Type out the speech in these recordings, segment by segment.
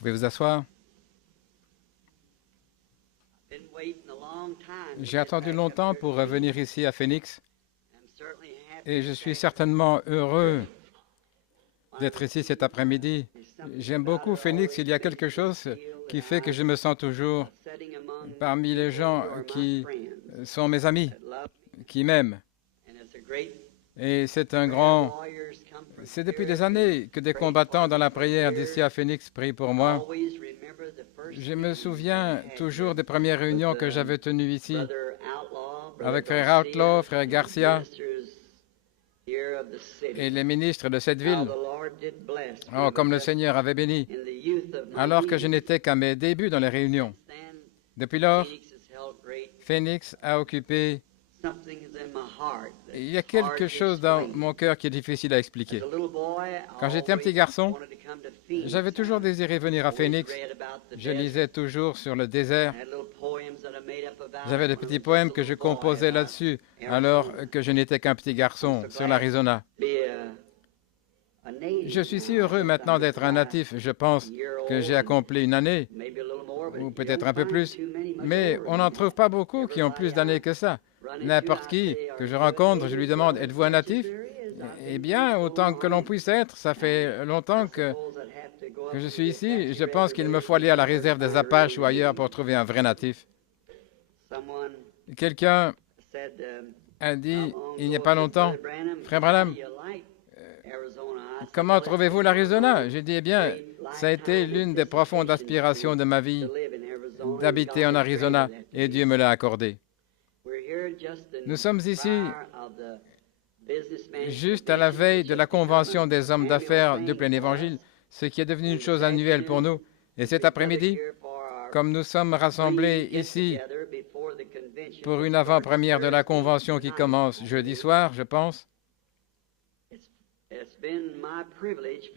Pouvez vous asseoir. J'ai attendu longtemps pour revenir ici à Phoenix et je suis certainement heureux d'être ici cet après-midi. J'aime beaucoup Phoenix. Il y a quelque chose qui fait que je me sens toujours parmi les gens qui sont mes amis, qui m'aiment. Et c'est C'est depuis des années que des combattants dans la prière d'ici à Phoenix prient pour moi. Je me souviens toujours des premières réunions que j'avais tenues ici avec frère Outlaw, frère Garcia et les ministres de cette ville. Oh, comme le Seigneur avait béni, alors que je n'étais qu'à mes débuts dans les réunions. Depuis lors, Phoenix a occupé. Il y a quelque chose dans mon cœur qui est difficile à expliquer. Quand j'étais un petit garçon, j'avais toujours désiré venir à Phoenix. Je lisais toujours sur le désert. J'avais des petits poèmes que je composais là-dessus, alors que je n'étais qu'un petit garçon sur l'Arizona. Je suis si heureux maintenant d'être un natif. Je pense que j'ai accompli une année, ou peut-être un peu plus, mais on n'en trouve pas beaucoup qui ont plus d'années que ça. N'importe qui que je rencontre, je lui demande, êtes-vous un natif? Eh bien, autant que l'on puisse être, ça fait longtemps que je suis ici. Je pense qu'il me faut aller à la réserve des Apaches ou ailleurs pour trouver un vrai natif. Quelqu'un a dit, il n'y a pas longtemps, frère Branham, comment trouvez-vous l'Arizona? J'ai dit, eh bien, ça a été l'une des profondes aspirations de ma vie d'habiter en Arizona et Dieu me l'a accordé. Nous sommes ici juste à la veille de la convention des hommes d'affaires du plein évangile, ce qui est devenu une chose annuelle pour nous. Et cet après-midi, comme nous sommes rassemblés ici pour une avant-première de la convention qui commence jeudi soir, je pense,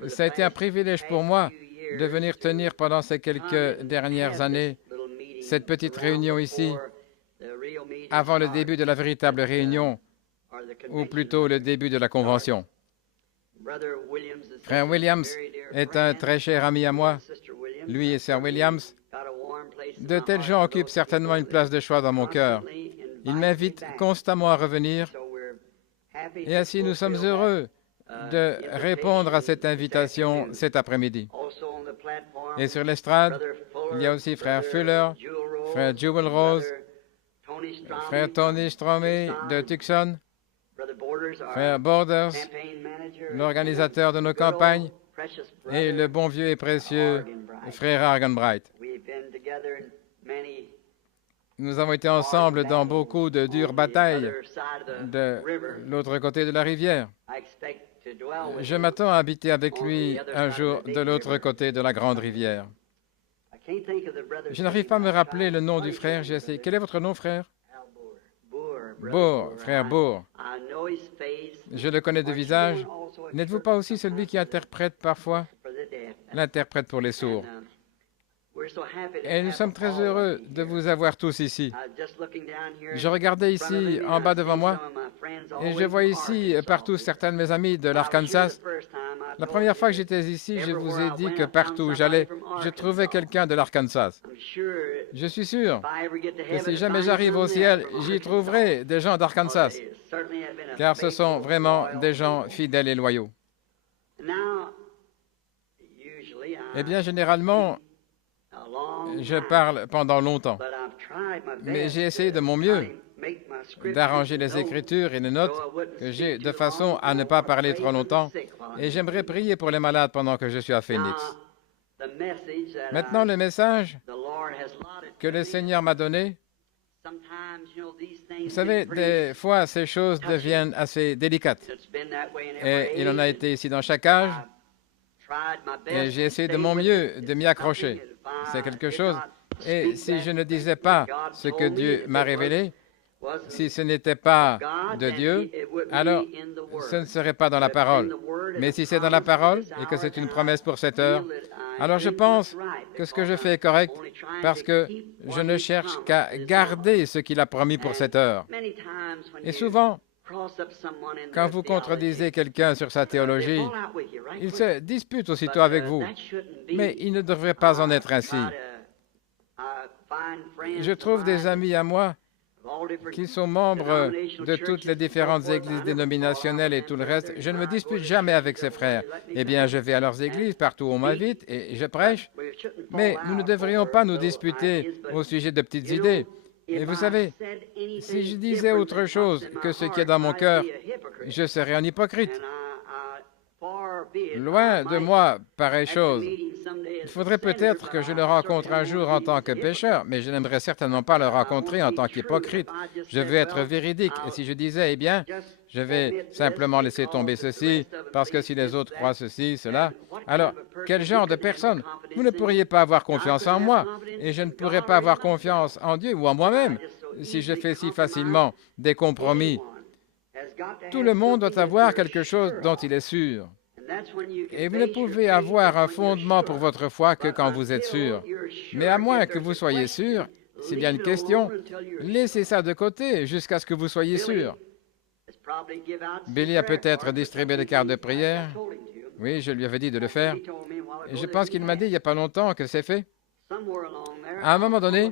ça a été un privilège pour moi de venir tenir pendant ces quelques dernières années cette petite réunion ici, avant le début de la véritable réunion, ou plutôt le début de la convention. Frère Williams est un très cher ami à moi. Lui et Sir Williams, de tels gens occupent certainement une place de choix dans mon cœur. Ils m'invitent constamment à revenir, et ainsi nous sommes heureux de répondre à cette invitation cet après-midi. Et sur l'estrade, il y a aussi frère Fuller, frère Jewel Rose, frère Tony Stromey de Tucson, frère Borders, l'organisateur de nos campagnes, et le bon vieux et précieux frère Arganbright. Nous avons été ensemble dans beaucoup de dures batailles de l'autre côté de la rivière. Je m'attends à habiter avec lui un jour de l'autre côté de la grande rivière. Je n'arrive pas à me rappeler le nom du frère. J'ai essayé. Quel est votre nom, frère? Bourg, frère Bourg. Je le connais de visage. N'êtes-vous pas aussi celui qui interprète parfois? L'interprète pour les sourds. Et nous sommes très heureux de vous avoir tous ici. Je regardais ici en bas devant moi et je vois ici partout certains de mes amis de l'Arkansas. La première fois que j'étais ici, je vous ai dit que partout où j'allais, je trouvais quelqu'un de l'Arkansas. Je suis sûr que si jamais j'arrive au ciel, j'y trouverai des gens d'Arkansas, car ce sont vraiment des gens fidèles et loyaux. Eh bien, généralement, je parle pendant longtemps, mais j'ai essayé de mon mieux d'arranger les écritures et les notes que j'ai de façon à ne pas parler trop longtemps, et j'aimerais prier pour les malades pendant que je suis à Phoenix. Maintenant, le message que le Seigneur m'a donné, vous savez, des fois, ces choses deviennent assez délicates, et il en a été ici dans chaque âge, et j'ai essayé de mon mieux de m'y accrocher. C'est quelque chose. Et si je ne disais pas ce que Dieu m'a révélé, si ce n'était pas de Dieu, alors ce ne serait pas dans la parole. Mais si c'est dans la parole et que c'est une promesse pour cette heure, alors je pense que ce que je fais est correct parce que je ne cherche qu'à garder ce qu'il a promis pour cette heure. Et souvent, Quand vous contredisez quelqu'un sur sa théologie, il se dispute aussitôt avec vous. Mais il ne devrait pas en être ainsi. Je trouve des amis à moi qui sont membres de toutes les différentes églises dénominationnelles et tout le reste. Je ne me dispute jamais avec ces frères. Eh bien, je vais à leurs églises, partout où on m'invite, et je prêche. Mais nous ne devrions pas nous disputer au sujet de petites idées. Et vous savez, si je disais autre chose que ce qui est dans mon cœur, je serais un hypocrite. Loin de moi, pareille chose. Il faudrait peut-être que je le rencontre un jour en tant que pécheur, mais je n'aimerais certainement pas le rencontrer en tant qu'hypocrite. Je veux être véridique. Et si je disais, eh bien, je vais simplement laisser tomber ceci, parce que si les autres croient ceci, cela, alors, quel genre de personne? Vous ne pourriez pas avoir confiance en moi, et je ne pourrais pas avoir confiance en Dieu ou en moi-même si je fais si facilement des compromis. Tout le monde doit avoir quelque chose dont il est sûr. Et vous ne pouvez avoir un fondement pour votre foi que quand vous êtes sûr. Mais à moins que vous soyez sûr, s'il y a une question, laissez ça de côté jusqu'à ce que vous soyez sûr. Billy a peut-être distribué des cartes de prière. Oui, je lui avais dit de le faire. Et je pense qu'il m'a dit il n'y a pas longtemps que c'est fait. À un moment donné,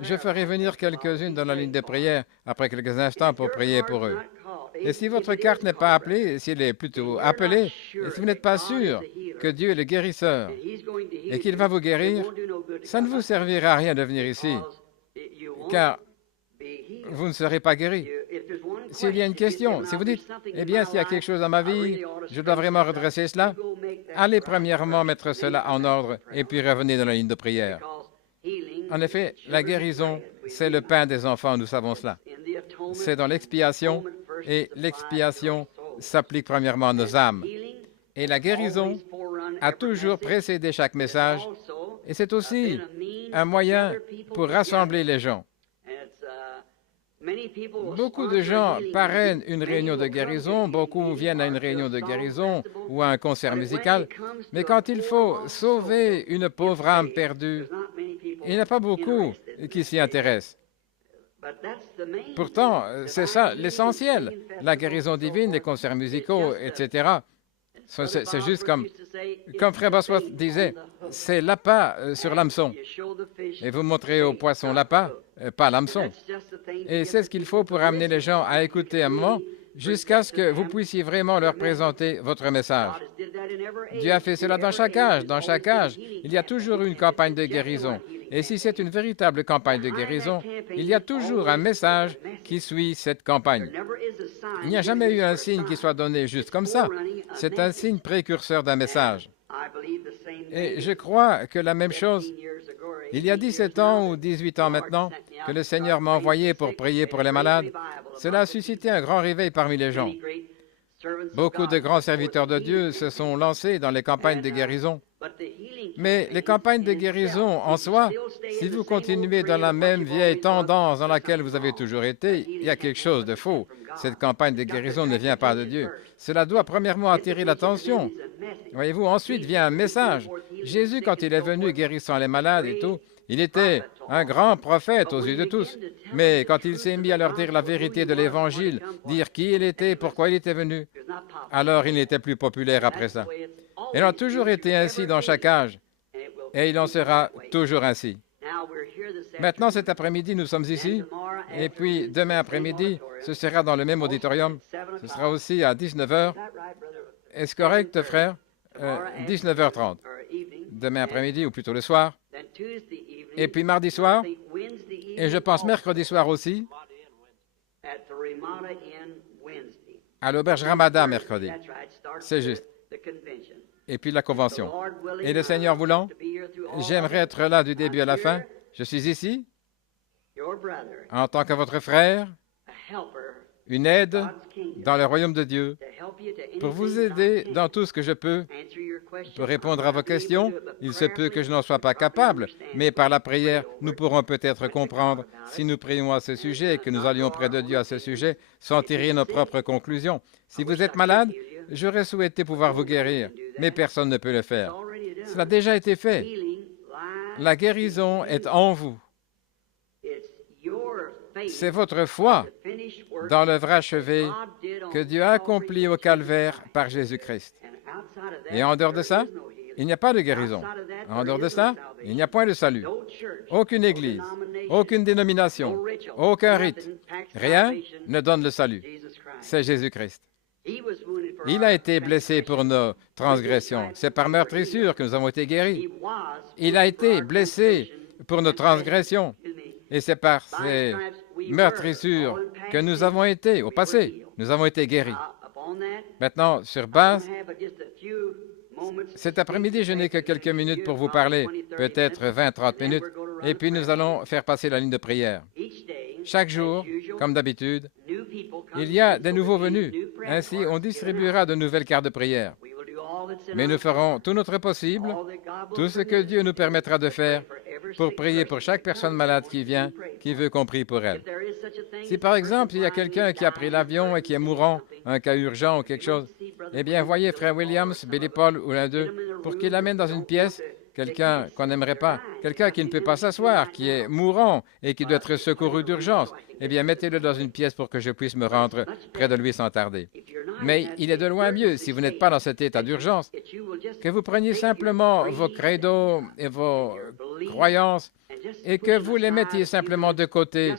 je ferai venir quelques-unes dans la ligne de prière après quelques instants pour prier pour eux. Et si votre carte n'est pas appelée, s'il est plutôt appelé, et si vous n'êtes pas sûr que Dieu est le guérisseur et qu'il va vous guérir, ça ne vous servira à rien de venir ici, car vous ne serez pas guéri. S'il y a une question, si vous dites, eh bien, s'il y a quelque chose dans ma vie, je dois vraiment redresser cela, allez premièrement mettre cela en ordre et puis revenez dans la ligne de prière. En effet, la guérison, c'est le pain des enfants, nous savons cela. C'est dans l'expiation, et l'expiation s'applique premièrement à nos âmes. Et la guérison a toujours précédé chaque message, et c'est aussi un moyen pour rassembler les gens. Beaucoup de gens parrainent une réunion de guérison, beaucoup viennent à une réunion de guérison ou à un concert musical, mais quand il faut sauver une pauvre âme perdue, il n'y en a pas beaucoup qui s'y intéressent. Pourtant, c'est ça l'essentiel. La guérison divine, les concerts musicaux, etc. C'est juste comme Frère Bosworth disait, c'est l'appât sur l'hameçon. Et vous montrez au poisson l'appât, pas l'hameçon. Et c'est ce qu'il faut pour amener les gens à écouter un moment jusqu'à ce que vous puissiez vraiment leur présenter votre message. Dieu a fait cela dans chaque âge. Dans chaque âge, il y a toujours une campagne de guérison. Et si c'est une véritable campagne de guérison, il y a toujours un message qui suit cette campagne. Il n'y a jamais eu un signe qui soit donné juste comme ça. C'est un signe précurseur d'un message. Et je crois que la même chose, il y a 17 ans ou 18 ans maintenant, que le Seigneur m'a envoyé pour prier pour les malades, cela a suscité un grand réveil parmi les gens. Beaucoup de grands serviteurs de Dieu se sont lancés dans les campagnes de guérison. Mais les campagnes de guérison en soi, si vous continuez dans la même vieille tendance dans laquelle vous avez toujours été, il y a quelque chose de faux. Cette campagne de guérison ne vient pas de Dieu. Cela doit premièrement attirer l'attention. Voyez-vous, ensuite vient un message. Jésus, quand il est venu guérissant les malades et tout, il était un grand prophète aux yeux de tous. Mais quand il s'est mis à leur dire la vérité de l'Évangile, dire qui il était, pourquoi il était venu, alors il n'était plus populaire après ça. Il a toujours été ainsi dans chaque âge, et il en sera toujours ainsi. Maintenant, cet après-midi, nous sommes ici, et puis demain après-midi, ce sera dans le même auditorium. Ce sera aussi à 19h. Est-ce correct, frère? 19h30. Demain après-midi, ou plutôt le soir. Et puis mardi soir, et je pense mercredi soir aussi, à l'auberge Ramada mercredi. C'est juste. Et puis la convention. Et le Seigneur voulant, j'aimerais être là du début à la fin. Je suis ici en tant que votre frère, une aide dans le royaume de Dieu, pour vous aider dans tout ce que je peux, pour répondre à vos questions. Il se peut que je n'en sois pas capable, mais par la prière, nous pourrons peut-être comprendre, si nous prions à ce sujet et que nous allions près de Dieu à ce sujet, sans tirer nos propres conclusions. Si vous êtes malade, j'aurais souhaité pouvoir vous guérir, mais personne ne peut le faire. Cela a déjà été fait. La guérison est en vous. C'est votre foi dans l'œuvre achevée que Dieu a accomplie au calvaire par Jésus-Christ. Et en dehors de ça, il n'y a pas de guérison. En dehors de ça, il n'y a point de salut. Aucune église, aucune dénomination, aucun rite, rien ne donne le salut. C'est Jésus-Christ. Il a été blessé pour nos transgressions. C'est par meurtrissure que nous avons été guéris. Il a été blessé pour nos transgressions. Et c'est par ces meurtrissures que nous avons été, au passé, nous avons été guéris. Maintenant, sur base, cet après-midi, je n'ai que quelques minutes pour vous parler, peut-être 20-30 minutes, et puis nous allons faire passer la ligne de prière. Chaque jour, comme d'habitude, il y a des nouveaux venus. Ainsi, on distribuera de nouvelles cartes de prière. Mais nous ferons tout notre possible, tout ce que Dieu nous permettra de faire pour prier pour chaque personne malade qui vient, qui veut qu'on prie pour elle. Si par exemple, il y a quelqu'un qui a pris l'avion et qui est mourant, un cas urgent ou quelque chose, eh bien, voyez Frère Williams, Billy Paul ou l'un d'eux, pour qu'il l'amène dans une pièce, quelqu'un qu'on n'aimerait pas, quelqu'un qui ne peut pas s'asseoir, qui est mourant et qui doit être secouru d'urgence, eh bien, mettez-le dans une pièce pour que je puisse me rendre près de lui sans tarder. Mais il est de loin mieux, si vous n'êtes pas dans cet état d'urgence, que vous preniez simplement vos credos et vos croyances et que vous les mettiez simplement de côté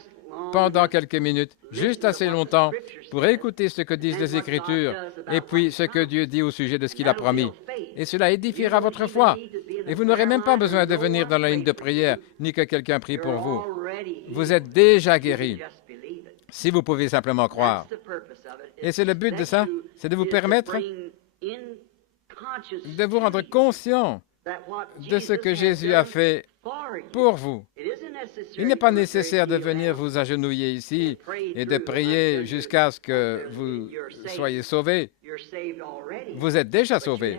pendant quelques minutes, juste assez longtemps, pour écouter ce que disent les Écritures et puis ce que Dieu dit au sujet de ce qu'il a promis. Et cela édifiera votre foi. Et vous n'aurez même pas besoin de venir dans la ligne de prière, ni que quelqu'un prie pour vous. Vous êtes déjà guéri, si vous pouvez simplement croire. Et c'est le but de ça, c'est de vous permettre de vous rendre conscient de ce que Jésus a fait pour vous. Il n'est pas nécessaire de venir vous agenouiller ici et de prier jusqu'à ce que vous soyez sauvés. Vous êtes déjà sauvés,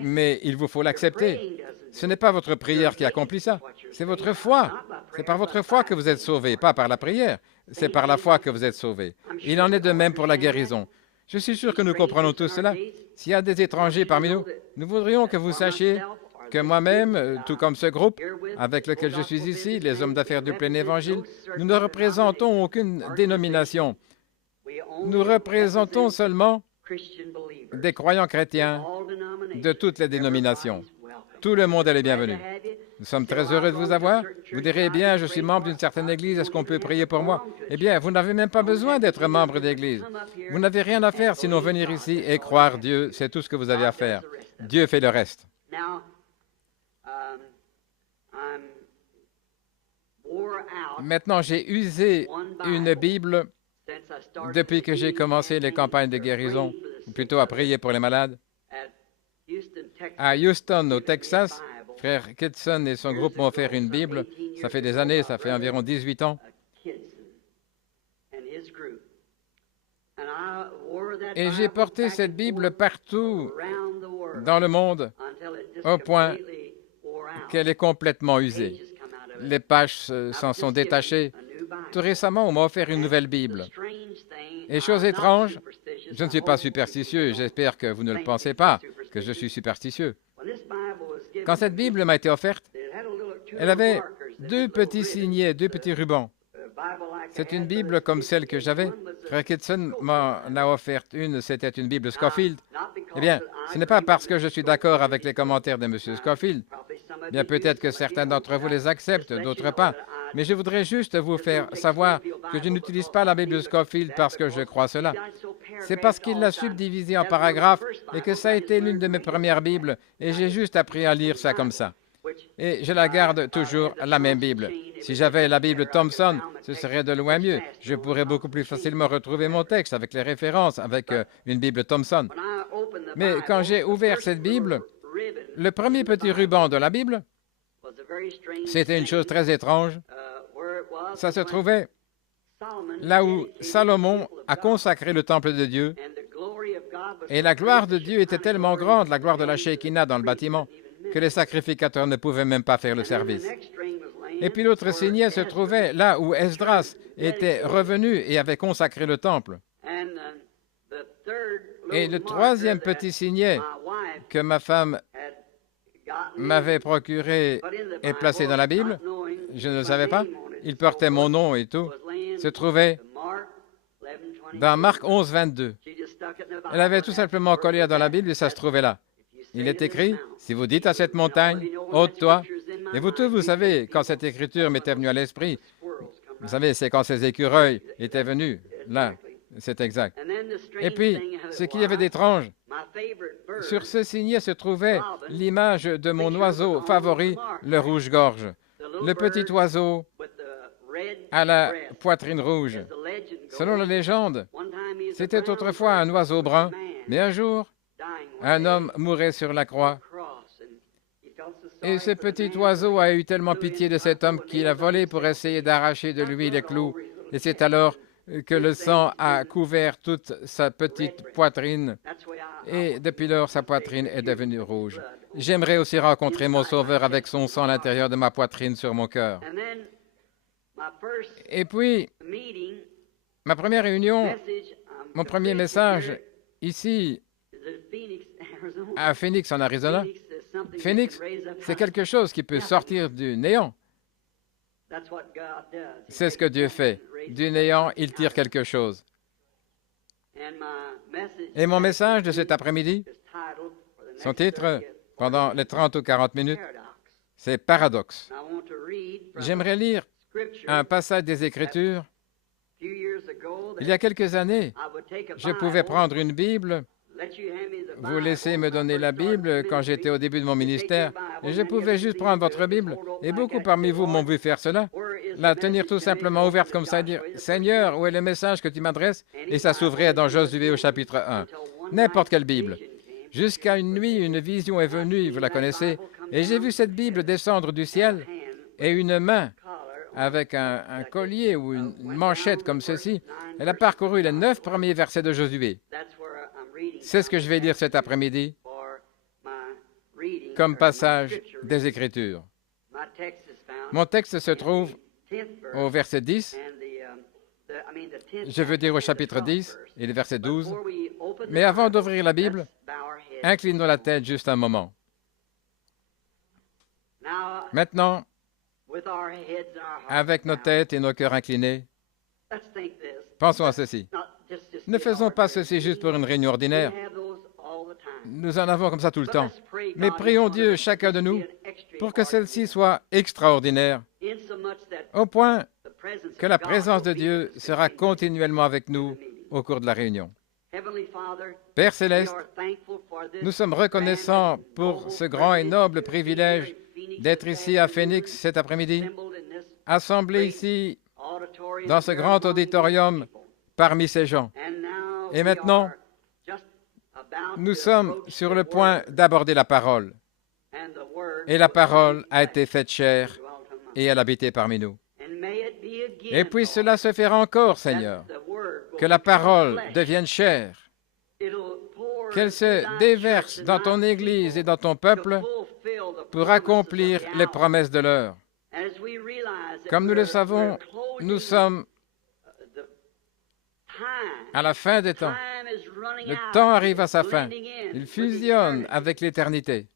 mais il vous faut l'accepter. Ce n'est pas votre prière qui accomplit ça, c'est votre foi. C'est par votre foi que vous êtes sauvés, pas par la prière. C'est par la foi que vous êtes sauvés. Il en est de même pour la guérison. Je suis sûr que nous comprenons tout cela. S'il y a des étrangers parmi nous, nous voudrions que vous sachiez que moi-même, tout comme ce groupe avec lequel je suis ici, les hommes d'affaires du plein évangile, nous ne représentons aucune dénomination. Nous représentons seulement des croyants chrétiens de toutes les dénominations. Tout le monde est le bienvenu. Nous sommes très heureux de vous avoir. Vous direz, eh bien, je suis membre d'une certaine église, est-ce qu'on peut prier pour moi? Eh bien, vous n'avez même pas besoin d'être membre d'église. Vous n'avez rien à faire sinon venir ici et croire Dieu, c'est tout ce que vous avez à faire. Dieu fait le reste. Maintenant, j'ai usé une Bible depuis que j'ai commencé les campagnes de guérison, ou plutôt à prier pour les malades. À Houston, au Texas, Frère Kitson et son groupe m'ont offert une Bible. Ça fait des années, ça fait environ 18 ans. Et j'ai porté cette Bible partout dans le monde, au point qu'elle est complètement usée. Les pages s'en sont détachées. Tout récemment, on m'a offert une nouvelle Bible. Et chose étrange, je ne suis pas superstitieux, j'espère que vous ne le pensez pas, que je suis superstitieux. Quand cette Bible m'a été offerte, elle avait deux petits signets, deux petits rubans. C'est une Bible comme celle que j'avais. Frère Kitson m'en a offert une, c'était une Bible Scofield. Eh bien, ce n'est pas parce que je suis d'accord avec les commentaires de M. Scofield. Bien, peut-être que certains d'entre vous les acceptent, d'autres pas. Mais je voudrais juste vous faire savoir que je n'utilise pas la Bible Scofield parce que je crois cela. C'est parce qu'il l'a subdivisée en paragraphes et que ça a été l'une de mes premières Bibles et j'ai juste appris à lire ça comme ça. Et je la garde toujours, la même Bible. Si j'avais la Bible Thompson, ce serait de loin mieux. Je pourrais beaucoup plus facilement retrouver mon texte avec les références, avec une Bible Thompson. Mais quand j'ai ouvert cette Bible, le premier petit ruban de la Bible, c'était une chose très étrange. Ça se trouvait là où Salomon a consacré le temple de Dieu. Et la gloire de Dieu était tellement grande, la gloire de la Shekinah dans le bâtiment, que les sacrificateurs ne pouvaient même pas faire le service. Et puis l'autre signet se trouvait là où Esdras était revenu et avait consacré le temple. Et le troisième petit signet que ma femme m'avait procuré et placé dans la Bible, je ne le savais pas, il portait mon nom et tout, se trouvait dans Marc 11, 22. Elle avait tout simplement collé dans la Bible et ça se trouvait là. Il est écrit, si vous dites à cette montagne, ôte-toi, et vous tous, vous savez, quand cette écriture m'était venue à l'esprit, vous savez, c'est quand ces écureuils étaient venus, là, c'est exact. Et puis, ce qu'il y avait d'étrange, sur ce signet se trouvait l'image de mon oiseau favori, le rouge-gorge. Le petit oiseau à la poitrine rouge. Selon la légende, c'était autrefois un oiseau brun, mais un jour, un homme mourait sur la croix. Et ce petit oiseau a eu tellement pitié de cet homme qu'il a volé pour essayer d'arracher de lui les clous. Et c'est alors que le sang a couvert toute sa petite poitrine. Et depuis lors, sa poitrine est devenue rouge. J'aimerais aussi rencontrer mon Sauveur avec son sang à l'intérieur de ma poitrine sur mon cœur. Et puis, ma première réunion, mon premier message, ici, à Phoenix, en Arizona. Phoenix, c'est quelque chose qui peut sortir du néant. C'est ce que Dieu fait. Du néant, il tire quelque chose. Et mon message de cet après-midi, son titre, pendant les 30 ou 40 minutes, c'est Paradoxe. J'aimerais lire un passage des Écritures. Il y a quelques années, je pouvais prendre une Bible, vous laissez me donner la Bible quand j'étais au début de mon ministère, et je pouvais juste prendre votre Bible, et beaucoup parmi vous m'ont vu faire cela, la tenir tout simplement ouverte comme ça et dire « Seigneur, où est le message que tu m'adresses ?» Et ça s'ouvrait dans Josué au chapitre 1. N'importe quelle Bible. Jusqu'à une nuit, une vision est venue, vous la connaissez, et j'ai vu cette Bible descendre du ciel, et une main avec un collier ou une manchette comme ceci, elle a parcouru les 9 premiers versets de Josué. C'est ce que je vais lire cet après-midi comme passage des Écritures. Mon texte se trouve au verset 10, je veux dire au chapitre 10 et le verset 12. Mais avant d'ouvrir la Bible, inclinons la tête juste un moment. Maintenant, avec nos têtes et nos cœurs inclinés, pensons à ceci. Ne faisons pas ceci juste pour une réunion ordinaire. Nous en avons comme ça tout le temps. Mais prions Dieu, chacun de nous, pour que celle-ci soit extraordinaire, au point que la présence de Dieu sera continuellement avec nous au cours de la réunion. Père céleste, nous sommes reconnaissants pour ce grand et noble privilège d'être ici à Phoenix cet après-midi, assemblés ici dans ce grand auditorium parmi ces gens. Et maintenant, nous sommes sur le point d'aborder la parole. Et la parole a été faite chair et elle habitait parmi nous. Et puis cela se fera encore, Seigneur, que la parole devienne chair, qu'elle se déverse dans ton Église et dans ton peuple pour accomplir les promesses de l'heure. Comme nous le savons, nous sommes à la fin des temps. Le temps arrive à sa fin. Il fusionne avec l'éternité.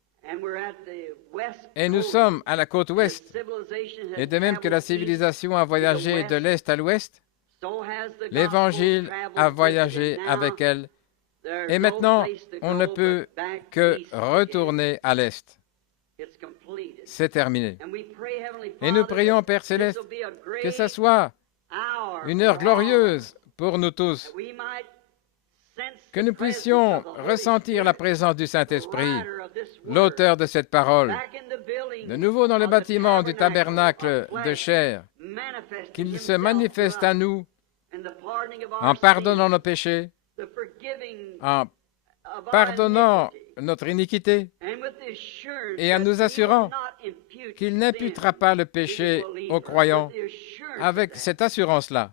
Et nous sommes à la côte ouest. Et de même que la civilisation a voyagé de l'est à l'ouest, l'Évangile a voyagé avec elle. Et maintenant, on ne peut que retourner à l'est. C'est terminé. Et nous prions, Père Céleste, que ce soit une heure glorieuse pour nous tous, que nous puissions ressentir la présence du Saint-Esprit, l'auteur de cette parole, de nouveau dans le bâtiment du tabernacle de chair, qu'il se manifeste à nous en pardonnant nos péchés, en pardonnant notre iniquité et en nous assurant qu'il n'imputera pas le péché aux croyants avec cette assurance-là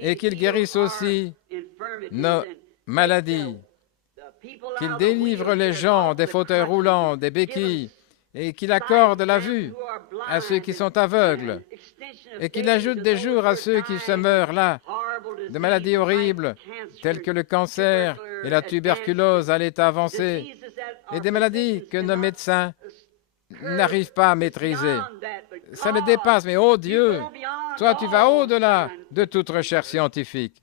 et qu'il guérisse aussi nos maladies, qu'il délivre les gens des fauteuils roulants, des béquilles, et qu'il accorde la vue à ceux qui sont aveugles, et qu'il ajoute des jours à ceux qui se meurent là, de maladies horribles, telles que le cancer et la tuberculose à l'état avancé, et des maladies que nos médecins n'arrivent pas à maîtriser. Ça les dépasse, mais oh Dieu, toi tu vas au-delà de toute recherche scientifique.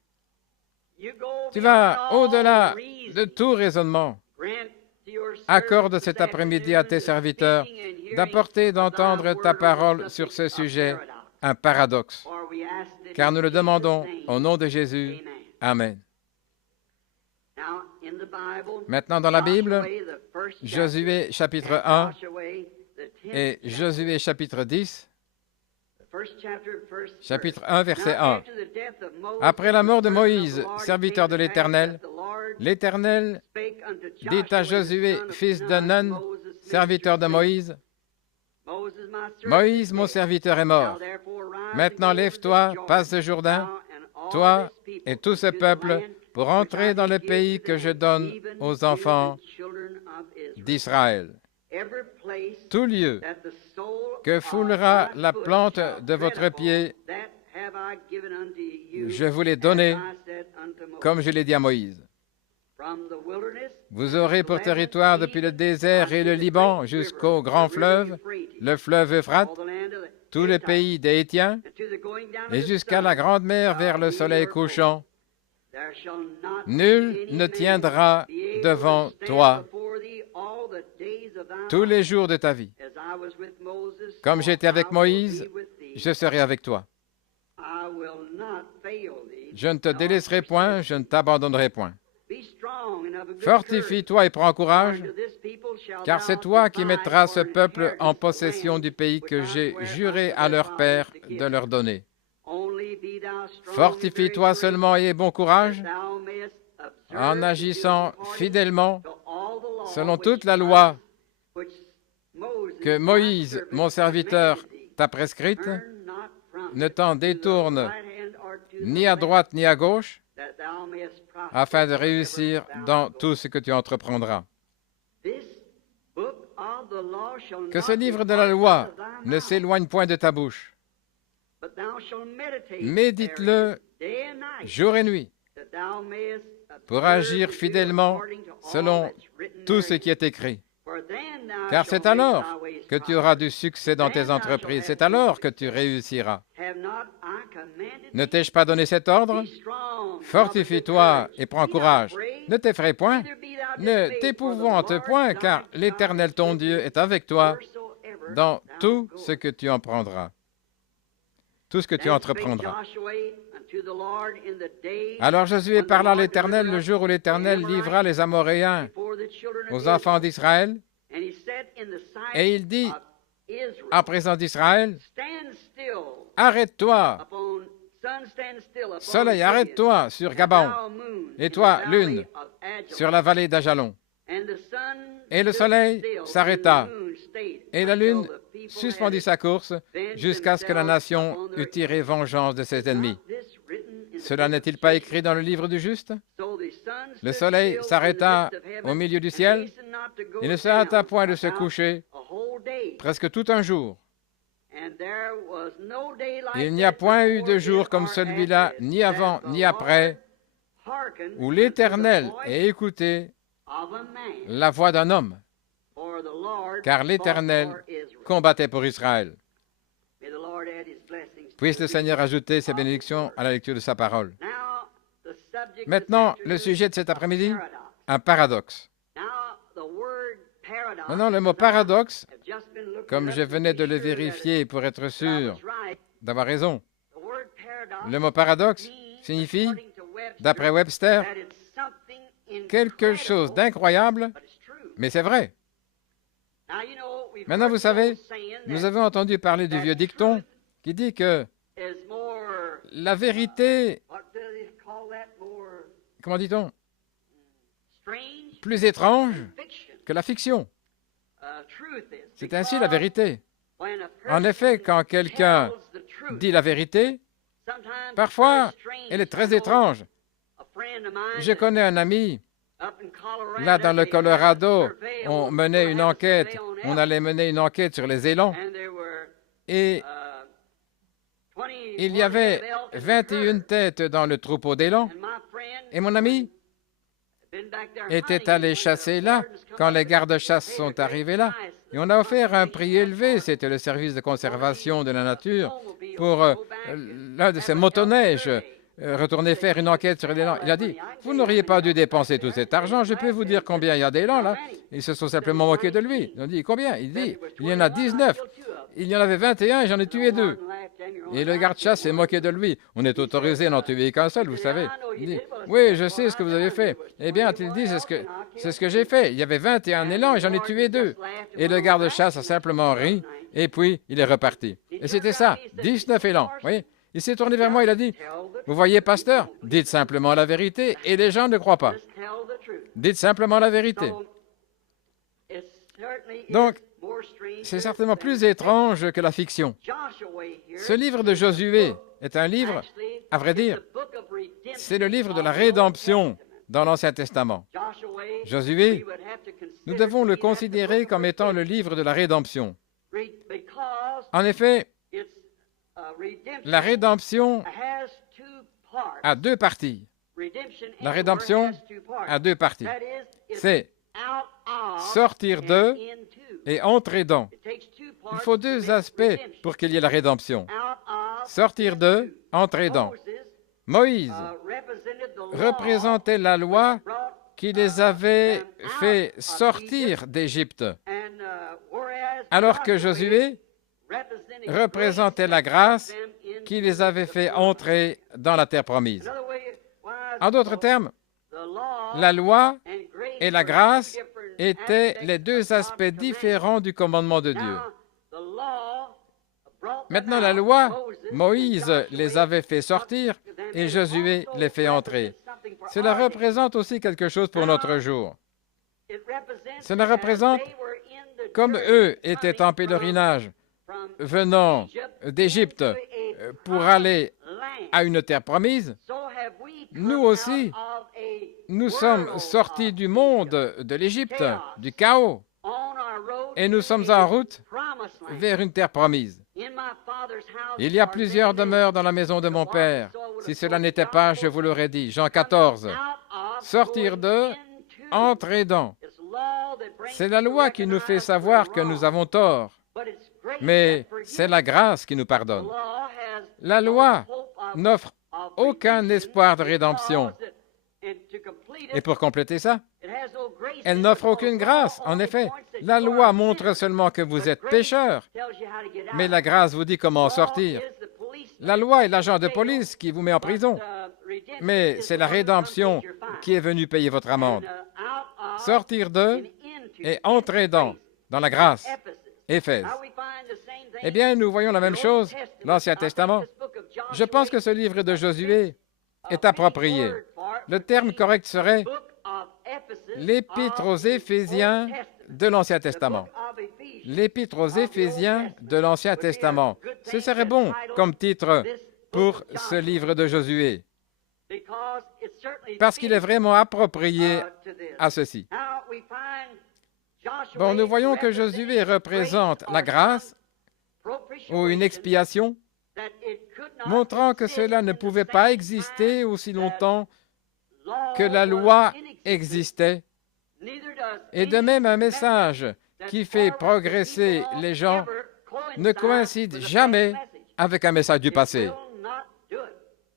Tu vas au-delà de tout raisonnement. Accorde cet après-midi à tes serviteurs d'apporter, d'entendre ta parole sur ce sujet, un paradoxe. Car nous le demandons au nom de Jésus. Amen. Maintenant dans la Bible, Josué chapitre 1 et Josué chapitre 10, chapitre 1, verset 1. Après la mort de Moïse, serviteur de l'Éternel, l'Éternel dit à Josué, fils de Nun, serviteur de Moïse, Moïse, mon serviteur, est mort. Maintenant lève-toi, passe le Jourdain, toi et tout ce peuple, pour entrer dans le pays que je donne aux enfants d'Israël. Tout lieu que foulera la plante de votre pied, je vous l'ai donné, comme je l'ai dit à Moïse. Vous aurez pour territoire depuis le désert et le Liban jusqu'au grand fleuve, le fleuve Euphrate, tout le pays des Hétiens, et jusqu'à la grande mer vers le soleil couchant. Nul ne tiendra devant toi tous les jours de ta vie. Comme j'étais avec Moïse, je serai avec toi. Je ne te délaisserai point, je ne t'abandonnerai point. Fortifie-toi et prends courage, car c'est toi qui mettras ce peuple en possession du pays que j'ai juré à leur père de leur donner. Fortifie-toi seulement et aie bon courage, en agissant fidèlement selon toute la loi que Moïse, mon serviteur, t'a prescrite. Ne t'en détourne ni à droite ni à gauche, afin de réussir dans tout ce que tu entreprendras. Que ce livre de la loi ne s'éloigne point de ta bouche. Médite-le jour et nuit pour agir fidèlement selon tout ce qui est écrit. Car c'est alors que tu auras du succès dans tes entreprises, c'est alors que tu réussiras. Ne t'ai-je pas donné cet ordre? Fortifie-toi et prends courage. Ne t'effraie point, ne t'épouvante point, car l'Éternel ton Dieu est avec toi dans tout ce que tu en prendras. Tout ce que tu entreprendras. Alors Josué parla à l'Éternel le jour où l'Éternel livra les Amoréens aux enfants d'Israël, et il dit en présence d'Israël, arrête-toi, soleil, arrête-toi sur Gabon, et toi, lune, sur la vallée d'Ajalon. Et le soleil s'arrêta, et la lune suspendit sa course jusqu'à ce que la nation eût tiré vengeance de ses ennemis. Cela n'est-il pas écrit dans le livre du juste? Le soleil s'arrêta au milieu du ciel, il ne se hâta point de se coucher presque tout un jour. Il n'y a point eu de jour comme celui-là, ni avant ni après, où l'Éternel ait écouté la voix d'un homme, car l'Éternel combattait pour Israël. Puisse le Seigneur ajouter ses bénédictions à la lecture de sa parole. Maintenant, le sujet de cet après-midi, un paradoxe. Maintenant, le mot paradoxe, comme je venais de le vérifier pour être sûr d'avoir raison, le mot paradoxe signifie, d'après Webster, quelque chose d'incroyable, mais c'est vrai. Maintenant, vous savez, nous avons entendu parler du vieux dicton qui dit que la vérité, comment dit-on, plus étrange que la fiction. C'est ainsi la vérité. En effet, quand quelqu'un dit la vérité, parfois, elle est très étrange. Je connais un ami, là dans le Colorado, on menait une enquête, on allait mener une enquête sur les élans, et il y avait 21 têtes dans le troupeau d'élans, et mon ami était allé chasser là quand les gardes-chasse sont arrivés là. Et on a offert un prix élevé, c'était le service de conservation de la nature, pour l'un de ces motoneiges retourner faire une enquête sur l'élan. Il a dit, vous n'auriez pas dû dépenser tout cet argent, je peux vous dire combien il y a d'élan là. Ils se sont simplement moqués de lui. Ils ont dit, combien? Il dit, il y en a 19. Il y en avait 21 et j'en ai tué 2. Et le garde-chasse s'est moqué de lui. On est autorisé à n'en tuer qu'un seul, vous savez. Il dit, oui, je sais ce que vous avez fait. Eh bien, il dit, c'est ce que j'ai fait. Il y avait 21 élans et j'en ai tué 2. Et le garde-chasse a simplement ri et puis il est reparti. Et c'était ça, 19 élans. Vous voyez? Il s'est tourné vers moi, il a dit, vous voyez, pasteur, dites simplement la vérité et les gens ne croient pas. Dites simplement la vérité. Donc, c'est certainement plus étrange que la fiction. Ce livre de Josué est un livre, à vrai dire, c'est le livre de la rédemption dans l'Ancien Testament. Josué, nous devons le considérer comme étant le livre de la rédemption. En effet, la rédemption a 2 parties. La rédemption a 2 parties. C'est sortir de et entrer dans. Il faut 2 aspects pour qu'il y ait la rédemption. Sortir de, entrer dans. Moïse représentait la loi qui les avait fait sortir d'Égypte, alors que Josué représentait la grâce qui les avait fait entrer dans la terre promise. En d'autres termes, la loi et la grâce étaient les 2 aspects différents du commandement de Dieu. Maintenant, la loi, Moïse les avait fait sortir et Josué les fait entrer. Cela représente aussi quelque chose pour notre jour. Cela représente, comme eux étaient en pèlerinage venant d'Égypte pour aller à une terre promise, nous aussi, nous sommes sortis du monde de l'Égypte, du chaos, et nous sommes en route vers une terre promise. Il y a plusieurs demeures dans la maison de mon Père. Si cela n'était pas, je vous l'aurais dit. Jean 14. Sortir de, entrer dans. C'est la loi qui nous fait savoir que nous avons tort, mais c'est la grâce qui nous pardonne. La loi n'offre aucun espoir de rédemption. Et pour compléter ça, elle n'offre aucune grâce. En effet, la loi montre seulement que vous êtes pécheur, mais la grâce vous dit comment en sortir. La loi est l'agent de police qui vous met en prison, mais c'est la rédemption qui est venue payer votre amende. Sortir de et entrer dans la grâce. Éphèse. Eh bien, nous voyons la même chose, l'Ancien Testament. Je pense que ce livre de Josué est approprié. Le terme correct serait l'Épître aux Éphésiens de l'Ancien Testament. L'Épître aux Éphésiens de l'Ancien Testament. Ce serait bon comme titre pour ce livre de Josué, parce qu'il est vraiment approprié à ceci. Bon, nous voyons que Josué représente la grâce ou une expiation, montrant que cela ne pouvait pas exister aussi longtemps que la loi existait. Et de même, un message qui fait progresser les gens ne coïncide jamais avec un message du passé.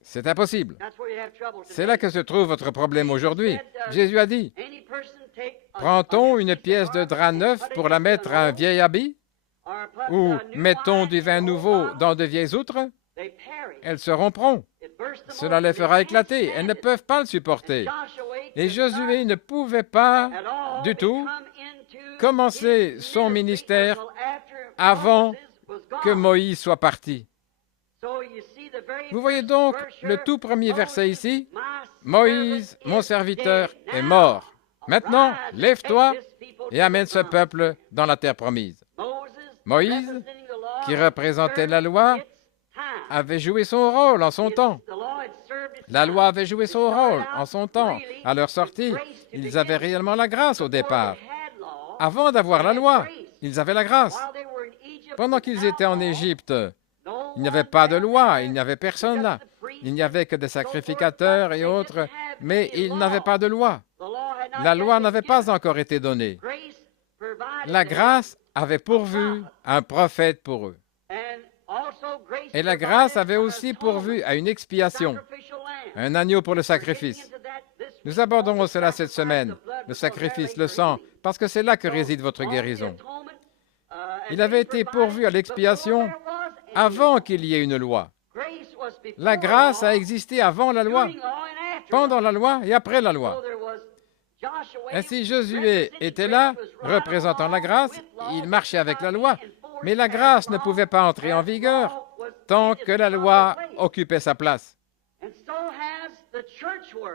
C'est impossible. C'est là que se trouve votre problème aujourd'hui. Jésus a dit, « Prend-on une pièce de drap neuf pour la mettre à un vieil habit? Ou mettons du vin nouveau dans de vieilles outres? Elles se rompront. Cela les fera éclater. Elles ne peuvent pas le supporter. » Et Josué ne pouvait pas du tout commencer son ministère avant que Moïse soit parti. Vous voyez donc le tout premier verset ici, « Moïse, mon serviteur, est mort. Maintenant, lève-toi et amène ce peuple dans la terre promise. » Moïse, qui représentait la loi, avait joué son rôle en son temps. La loi avait joué son rôle en son temps. À leur sortie, ils avaient réellement la grâce au départ. Avant d'avoir la loi, ils avaient la grâce. Pendant qu'ils étaient en Égypte, il n'y avait pas de loi, il n'y avait personne là. Il n'y avait que des sacrificateurs et autres, mais ils n'avaient pas de loi. La loi n'avait pas encore été donnée. La grâce avait pourvu un prophète pour eux. Et la grâce avait aussi pourvu à une expiation. un agneau pour le sacrifice. Nous aborderons cela cette semaine, le sacrifice, le sang, parce que c'est là que réside votre guérison. Il avait été pourvu à l'expiation avant qu'il y ait une loi. La grâce a existé avant la loi, pendant la loi et après la loi. Ainsi, Josué était là, représentant la grâce, il marchait avec la loi, mais la grâce ne pouvait pas entrer en vigueur tant que la loi occupait sa place.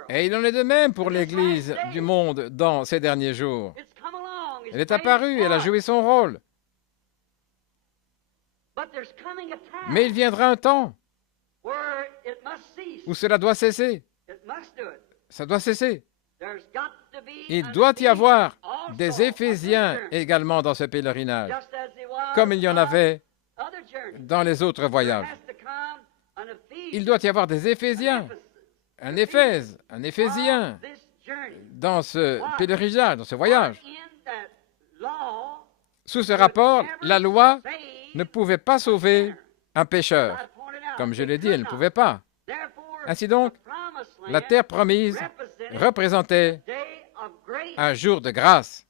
Et il en est de même pour l'Église du monde dans ces derniers jours. Elle est apparue, elle a joué son rôle. Mais il viendra un temps où cela doit cesser. Ça doit cesser. Il doit y avoir des Éphésiens également dans ce pèlerinage, comme il y en avait dans les autres voyages. Il doit y avoir des Éphésiens, un Éphèse, un Éphésien dans ce pèlerinage, dans ce voyage. Sous ce rapport, la loi ne pouvait pas sauver un pécheur. Comme je l'ai dit, elle ne pouvait pas. Ainsi donc, la terre promise représentait un jour de grâce.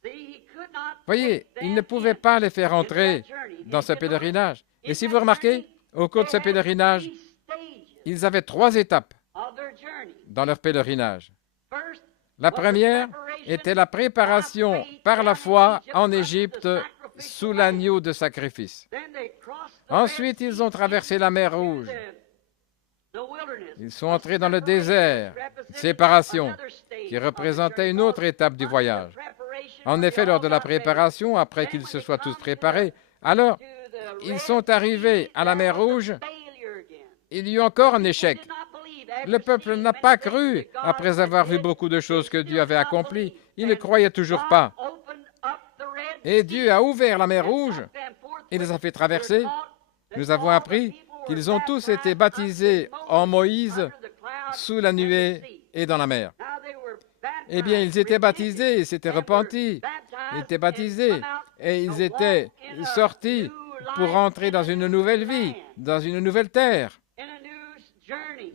Voyez, il ne pouvait pas les faire entrer dans ce pèlerinage. Et si vous remarquez, au cours de ce pèlerinage, ils avaient 3 étapes dans leur pèlerinage. La première était la préparation par la foi en Égypte sous l'agneau de sacrifice. Ensuite, ils ont traversé la mer Rouge. Ils sont entrés dans le désert, séparation, qui représentait une autre étape du voyage. En effet, lors de la préparation, après qu'ils se soient tous préparés, alors, ils sont arrivés à la mer Rouge. Il y eut encore un échec. Le peuple n'a pas cru après avoir vu beaucoup de choses que Dieu avait accomplies. Il ne croyait toujours pas. Et Dieu a ouvert la mer Rouge et les a fait traverser. Nous avons appris qu'ils ont tous été baptisés en Moïse sous la nuée et dans la mer. Eh bien, ils étaient baptisés, ils s'étaient repentis, ils étaient baptisés et ils étaient sortis pour entrer dans une nouvelle vie, dans une nouvelle terre,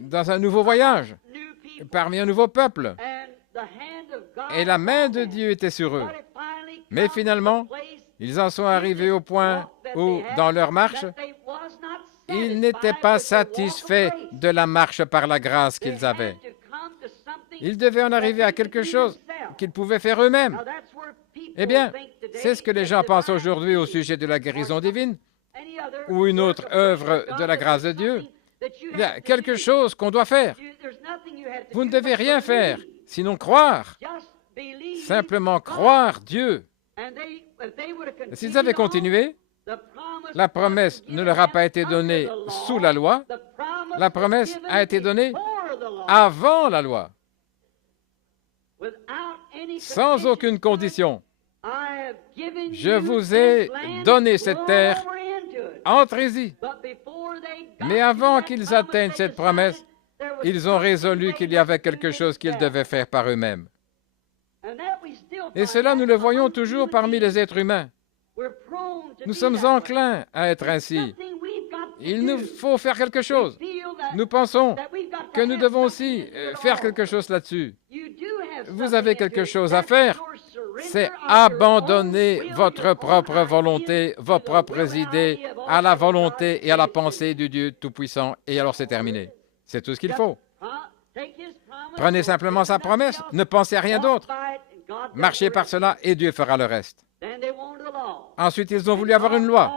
dans un nouveau voyage, parmi un nouveau peuple. Et la main de Dieu était sur eux. Mais finalement, ils en sont arrivés au point où, dans leur marche, ils n'étaient pas satisfaits de la marche par la grâce qu'ils avaient. Ils devaient en arriver à quelque chose qu'ils pouvaient faire eux-mêmes. Eh bien, c'est ce que les gens pensent aujourd'hui au sujet de la guérison divine ou une autre œuvre de la grâce de Dieu. Il y a quelque chose qu'on doit faire. Vous ne devez rien faire, sinon croire. Simplement croire Dieu. S'ils avaient continué, la promesse ne leur a pas été donnée sous la loi, la promesse a été donnée avant la loi, sans aucune condition. Je vous ai donné cette terre, entrez-y. Mais avant qu'ils atteignent cette promesse, ils ont résolu qu'il y avait quelque chose qu'ils devaient faire par eux-mêmes. Et cela, nous le voyons toujours parmi les êtres humains. Nous sommes enclins à être ainsi. Il nous faut faire quelque chose. Nous pensons que nous devons aussi faire quelque chose là-dessus. Vous avez quelque chose à faire, c'est abandonner votre propre volonté, vos propres idées à la volonté et à la pensée du Dieu Tout-Puissant, et alors c'est terminé. C'est tout ce qu'il faut. Prenez simplement sa promesse, ne pensez à rien d'autre. Marchez par cela et Dieu fera le reste. Ensuite, ils ont voulu avoir une loi.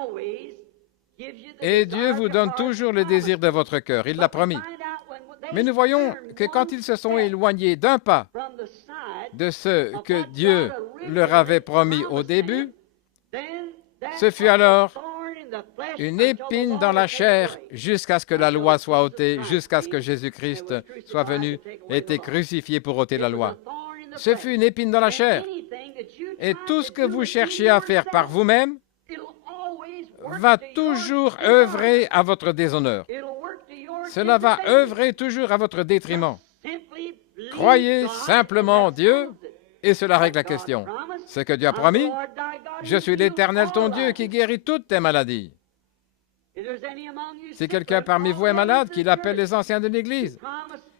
Et Dieu vous donne toujours le désir de votre cœur, il l'a promis. Mais nous voyons que quand ils se sont éloignés d'un pas de ce que Dieu leur avait promis au début, ce fut alors une épine dans la chair jusqu'à ce que la loi soit ôtée, jusqu'à ce que Jésus-Christ soit venu et été crucifié pour ôter la loi. Ce fut une épine dans la chair. Et tout ce que vous cherchez à faire par vous-même va toujours œuvrer à votre déshonneur. Cela va œuvrer toujours à votre détriment. Croyez simplement en Dieu et cela règle la question. Ce que Dieu a promis, je suis l'Éternel ton Dieu qui guérit toutes tes maladies. Si quelqu'un parmi vous est malade, qu'il appelle les anciens de l'Église.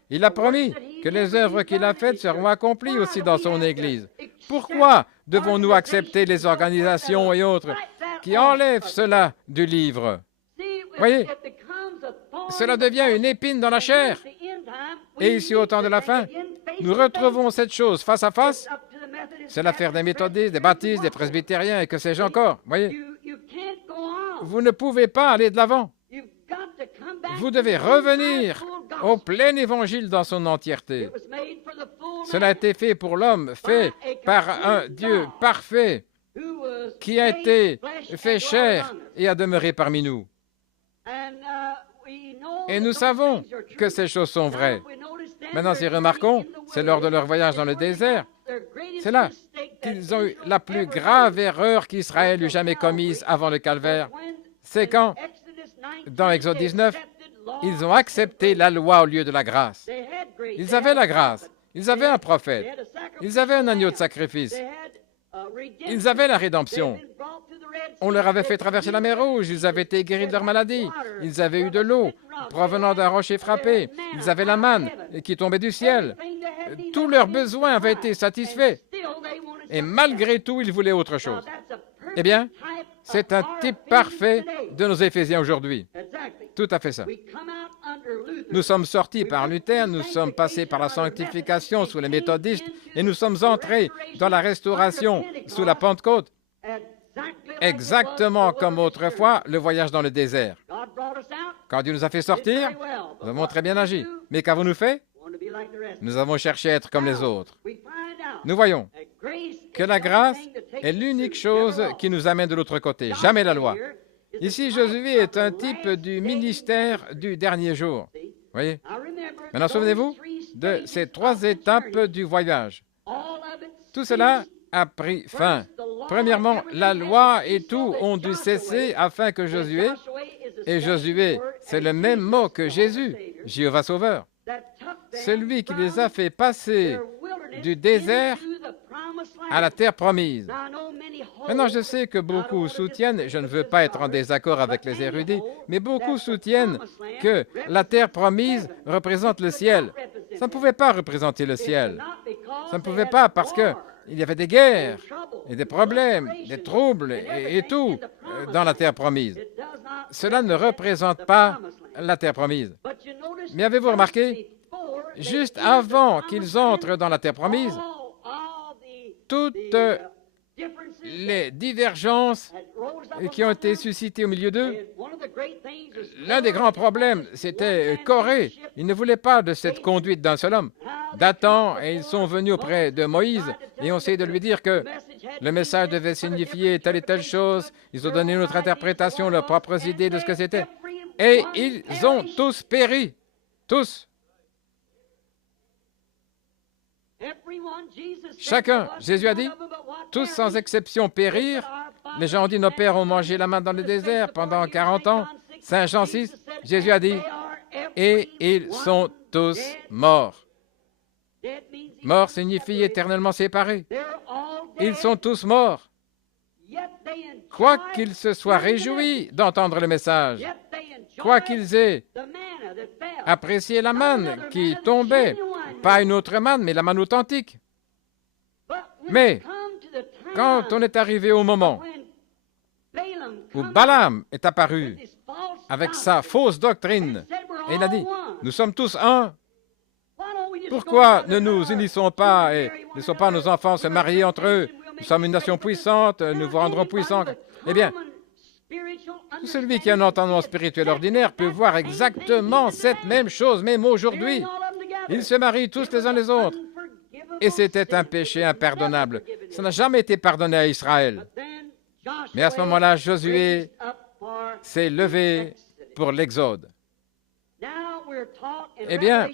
Il a promis que les œuvres qu'il a faites seront accomplies aussi dans son Église. Pourquoi devons-nous accepter les organisations et autres qui enlèvent cela du livre? Voyez, cela devient une épine dans la chair. Et ici, au temps de la fin, nous retrouvons cette chose face à face. C'est l'affaire des méthodistes, des baptistes, des presbytériens et que sais-je encore. Voyez, vous ne pouvez pas aller de l'avant. Vous devez revenir au plein évangile dans son entièreté. Cela a été fait pour l'homme, fait par un Dieu parfait qui a été fait chair et a demeuré parmi nous. Et nous savons que ces choses sont vraies. Maintenant, si remarquons, c'est lors de leur voyage dans le désert, c'est là qu'ils ont eu la plus grave erreur qu'Israël eût jamais commise avant le calvaire. C'est quand, dans Exode 19, ils ont accepté la loi au lieu de la grâce. Ils avaient la grâce, ils avaient un prophète, ils avaient un agneau de sacrifice, ils avaient la rédemption. On leur avait fait traverser la mer Rouge, ils avaient été guéris de leur maladie, ils avaient eu de l'eau provenant d'un rocher frappé, ils avaient la manne qui tombait du ciel. Tous leurs besoins avaient été satisfaits. Et malgré tout, ils voulaient autre chose. Eh bien, c'est un type parfait de nos Éphésiens aujourd'hui. Tout à fait ça. Nous sommes sortis par Luther, nous sommes passés par la sanctification sous les méthodistes et nous sommes entrés dans la restauration sous la Pentecôte. Exactement comme autrefois le voyage dans le désert. Quand Dieu nous a fait sortir, nous avons très bien agi. Mais qu'avons-nous fait? Nous avons cherché à être comme les autres. Nous voyons que la grâce est l'unique chose qui nous amène de l'autre côté, jamais la loi. Ici, Josué est un type du ministère du dernier jour. Voyez? Maintenant, souvenez-vous de ces 3 étapes du voyage. Tout cela a pris fin. Premièrement, la loi et tout ont dû cesser afin que Josué, et Josué, c'est le même mot que Jésus, Jéhovah Sauveur, celui qui les a fait passer du désert à la terre promise. Maintenant, je sais que beaucoup soutiennent, je ne veux pas être en désaccord avec les érudits, mais beaucoup soutiennent que la terre promise représente le ciel. Ça ne pouvait pas représenter le ciel. Ça ne pouvait pas parce qu'il y avait des guerres et des problèmes, des troubles et tout dans la terre promise. Cela ne représente pas la terre promise. Mais avez-vous remarqué, juste avant qu'ils entrent dans la terre promise, toutes les divergences qui ont été suscitées au milieu d'eux, l'un des grands problèmes, c'était Corée. Ils ne voulaient pas de cette conduite d'un seul homme. Dathan, et ils sont venus auprès de Moïse et ont essayé de lui dire que le message devait signifier telle et telle chose. Ils ont donné une autre interprétation, leurs propres idées de ce que c'était. Et ils ont tous péri. Tous. Chacun, Jésus a dit, tous sans exception périrent. Les gens ont dit, nos pères ont mangé la manne dans le désert pendant 40 ans. Saint Jean 6, Jésus a dit, et ils sont tous morts. Mort signifie éternellement séparés. Ils sont tous morts. Quoiqu'ils se soient réjouis d'entendre le message, quoiqu'ils aient apprécié la manne qui tombait, pas une autre manne, mais la manne authentique. Mais quand on est arrivé au moment où Balaam est apparu avec sa fausse doctrine, et il a dit, nous sommes tous un, pourquoi ne nous unissons pas et ne laissons pas nos enfants se marier entre eux? Nous sommes une nation puissante, nous vous rendrons puissants. Eh bien, tout celui qui a un entendement spirituel ordinaire peut voir exactement cette même chose, même aujourd'hui. Ils se marient tous les uns les autres. Et c'était un péché impardonnable. Ça n'a jamais été pardonné à Israël. Mais à ce moment-là, Josué s'est levé pour l'Exode. Eh bien,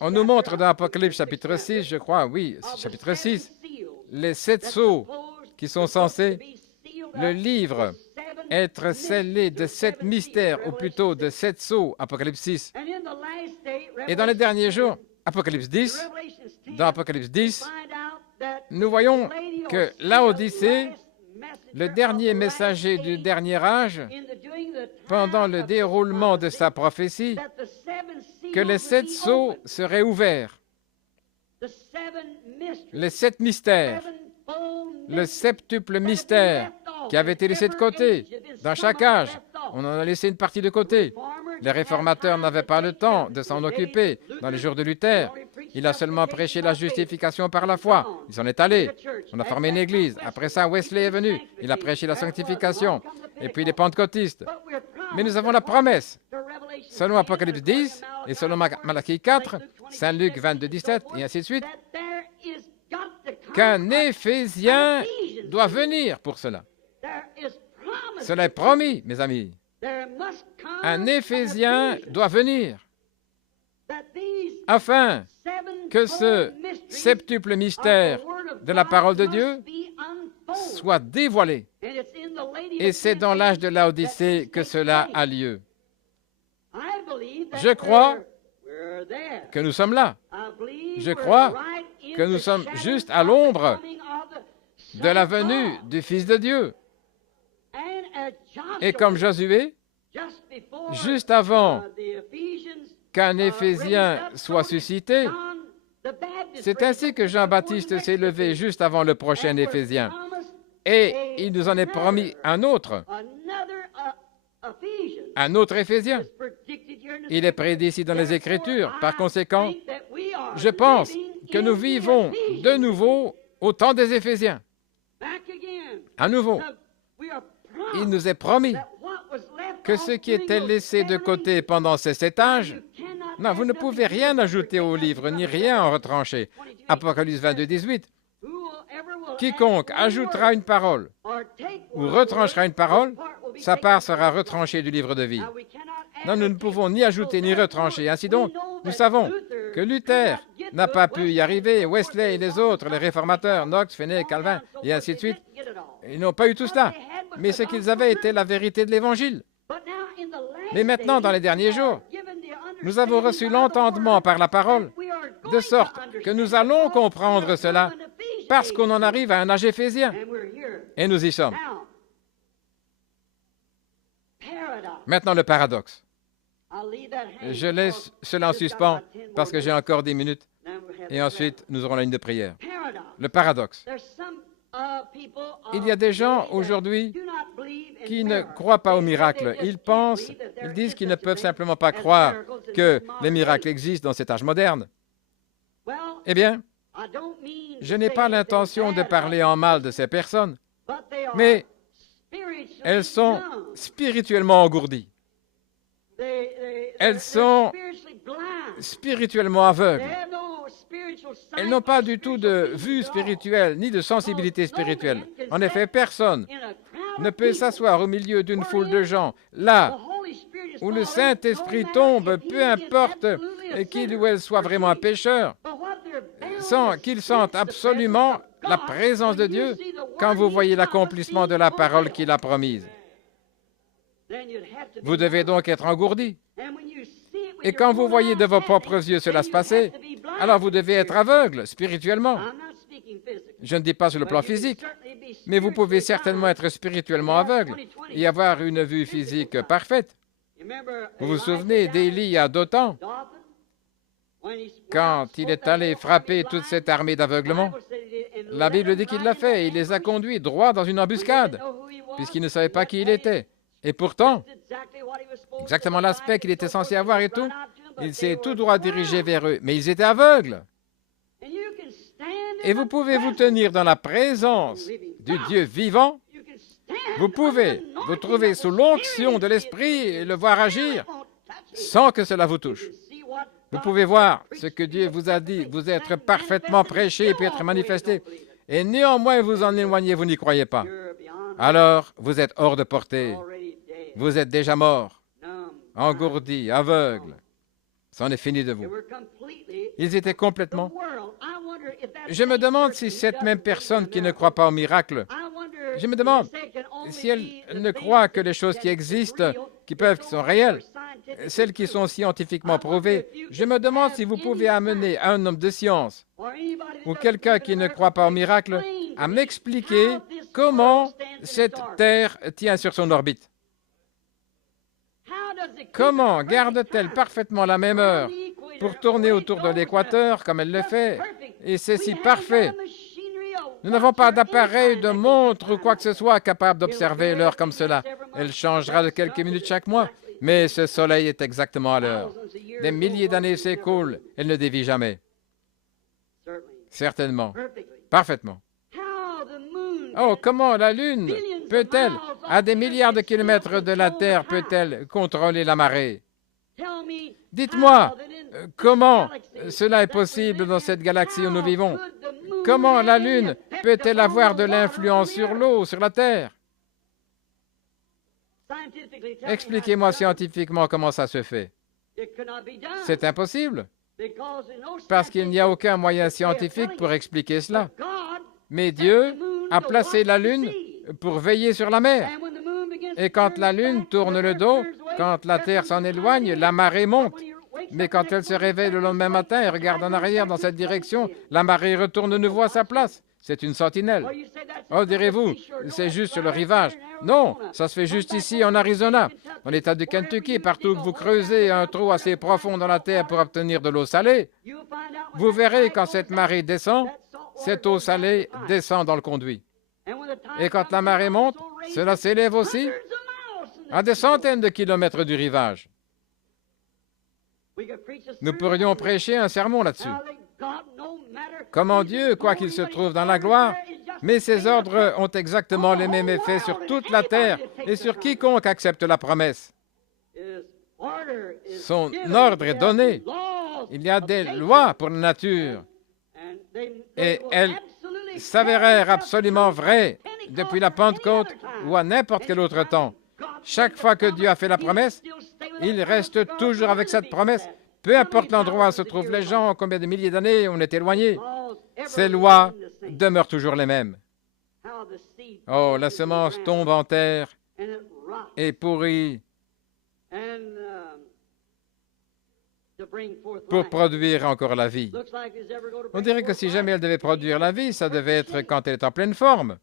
on nous montre dans Apocalypse chapitre 6, je crois, oui, chapitre 6, les 7 sceaux qui sont censés, le livre, être scellé de 7 mystères, ou plutôt de 7 sceaux, Apocalypse 6. Et dans les derniers jours, Apocalypse 10, dans Apocalypse 10, nous voyons que Laodicée, le dernier messager du dernier âge, pendant le déroulement de sa prophétie, que les 7 sceaux seraient ouverts. Les 7 mystères, le septuple mystère qui avait été laissé de côté. Dans chaque âge, on en a laissé une partie de côté. Les réformateurs n'avaient pas le temps de s'en occuper. Dans les jours de Luther, il a seulement prêché la justification par la foi. Il s'en est allé. On a formé une église. Après ça, Wesley est venu. Il a prêché la sanctification. Et puis les pentecôtistes. Mais nous avons la promesse, selon Apocalypse 10 et selon Malachie 4, Saint Luc 22, 17 et ainsi de suite, qu'un Éphésien doit venir pour cela. Cela est promis, mes amis. Un Éphésien doit venir afin que ce septuple mystère de la parole de Dieu soit dévoilé. Et c'est dans l'âge de Laodicée que cela a lieu. Je crois que nous sommes là. Je crois que nous sommes juste à l'ombre de la venue du Fils de Dieu. Et comme Josué, juste avant qu'un Éphésien soit suscité, c'est ainsi que Jean-Baptiste s'est levé juste avant le prochain Éphésien. Et il nous en est promis un autre Éphésien. Il est prédit ici dans les Écritures. Par conséquent, je pense que nous vivons de nouveau au temps des Éphésiens. À nouveau, il nous est promis que ce qui était laissé de côté pendant ces 7 âges, non, vous ne pouvez rien ajouter au livre, ni rien en retrancher. Apocalypse 22, 18. Quiconque ajoutera une parole ou retranchera une parole, sa part sera retranchée du livre de vie. Non, nous ne pouvons ni ajouter ni retrancher. Ainsi donc, nous savons que Luther n'a pas pu y arriver, Wesley et les autres, les réformateurs, Knox, Finney, Calvin, et ainsi de suite, ils n'ont pas eu tout cela. Mais ce qu'ils avaient était la vérité de l'Évangile. Mais maintenant, dans les derniers jours, nous avons reçu l'entendement par la parole, de sorte que nous allons comprendre cela, parce qu'on en arrive à un âge éphésien. Et nous y sommes. Maintenant, le paradoxe. Je laisse cela en suspens, parce que j'ai encore 10 minutes, et ensuite, nous aurons la ligne de prière. Le paradoxe. Il y a des gens aujourd'hui qui ne croient pas au miracle. Ils disent qu'ils ne peuvent simplement pas croire que les miracles existent dans cet âge moderne. Eh bien, je n'ai pas l'intention de parler en mal de ces personnes, mais elles sont spirituellement engourdies. Elles sont spirituellement aveugles. Elles n'ont pas du tout de vue spirituelle, ni de sensibilité spirituelle. En effet, personne ne peut s'asseoir au milieu d'une foule de gens, là où le Saint-Esprit tombe, peu importe qu'il ou elle soit vraiment un pécheur, sans qu'ils sentent absolument la présence de Dieu quand vous voyez l'accomplissement de la parole qu'il a promise. Vous devez donc être engourdi. Et quand vous voyez de vos propres yeux cela se passer, alors vous devez être aveugle spirituellement. Je ne dis pas sur le plan physique, mais vous pouvez certainement être spirituellement aveugle et avoir une vue physique parfaite. Vous vous souvenez d'Élie il y a Dothan, quand il est allé frapper toute cette armée d'aveuglement? La Bible dit qu'il l'a fait et il les a conduits droit dans une embuscade, puisqu'il ne savait pas qui il était. Et pourtant, exactement l'aspect qu'il était censé avoir et tout, il s'est tout droit dirigé vers eux, mais ils étaient aveugles. Et vous pouvez vous tenir dans la présence du Dieu vivant. Vous pouvez vous trouver sous l'onction de l'Esprit et le voir agir sans que cela vous touche. Vous pouvez voir ce que Dieu vous a dit, vous être parfaitement prêché et puis être manifesté. Et néanmoins, vous en éloignez, vous n'y croyez pas. Alors, vous êtes hors de portée. Vous êtes déjà mort, engourdi, aveugle. C'en est fini de vous. Ils étaient complètement... Je me demande si cette même personne qui ne croit pas au miracle, je me demande si elle ne croit que les choses qui existent, qui sont réelles, celles qui sont scientifiquement prouvées. Je me demande si vous pouvez amener un homme de science ou quelqu'un qui ne croit pas au miracle à m'expliquer comment cette Terre tient sur son orbite. Comment garde-t-elle parfaitement la même heure pour tourner autour de l'équateur comme elle le fait. Et c'est si parfait. Nous n'avons pas d'appareil, de montre ou quoi que ce soit capable d'observer l'heure comme cela. Elle changera de quelques minutes chaque mois, mais ce soleil est exactement à l'heure. Des milliers d'années s'écoulent, elle ne dévie jamais. Certainement. Parfaitement. Oh, comment la Lune peut-elle, à des milliards de kilomètres de la Terre, peut-elle contrôler la marée? Dites-moi, comment cela est possible dans cette galaxie où nous vivons? Comment la Lune peut-elle avoir de l'influence sur l'eau, sur la Terre? Expliquez-moi scientifiquement comment ça se fait. C'est impossible, parce qu'il n'y a aucun moyen scientifique pour expliquer cela. Mais Dieu a placé la Lune pour veiller sur la mer. Et quand la Lune tourne le dos, quand la Terre s'en éloigne, la marée monte. Mais quand elle se réveille le lendemain matin et regarde en arrière dans cette direction, la marée retourne de nouveau à sa place. C'est une sentinelle. Oh, direz-vous, c'est juste sur le rivage. Non, ça se fait juste ici en Arizona, dans l'État du Kentucky, partout que vous creusez un trou assez profond dans la terre pour obtenir de l'eau salée. Vous verrez quand cette marée descend, cette eau salée descend dans le conduit. Et quand la marée monte, cela s'élève aussi à des centaines de kilomètres du rivage. Nous pourrions prêcher un sermon là-dessus. Comment Dieu, quoi qu'il se trouve dans la gloire, mais ses ordres ont exactement les mêmes effets sur toute la terre et sur quiconque accepte la promesse. Son ordre est donné. Il y a des lois pour la nature et elles s'avérèrent absolument vraies depuis la Pentecôte ou à n'importe quel autre temps. Chaque fois que Dieu a fait la promesse, il reste toujours avec cette promesse. Peu importe l'endroit où se trouvent les gens, combien de milliers d'années on est éloigné, ces lois demeurent toujours les mêmes. Oh, la semence tombe en terre et pourrit pour produire encore la vie. On dirait que si jamais elle devait produire la vie, ça devait être quand elle est en pleine forme.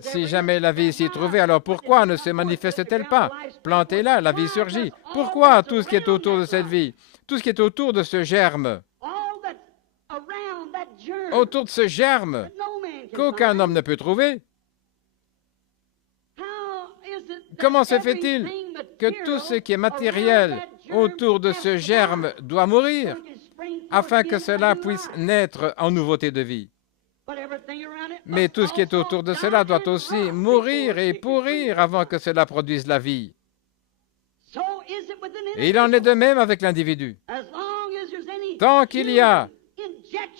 Si jamais la vie s'y trouvait, alors pourquoi ne se manifeste-t-elle pas? Plantez-la, la vie surgit. Pourquoi tout ce qui est autour de cette vie, tout ce qui est autour de ce germe, autour de ce germe qu'aucun homme ne peut trouver? Comment se fait-il que tout ce qui est matériel autour de ce germe doit mourir afin que cela puisse naître en nouveauté de vie? Mais tout ce qui est autour de cela doit aussi mourir et pourrir avant que cela produise la vie. Et il en est de même avec l'individu. Tant qu'il y a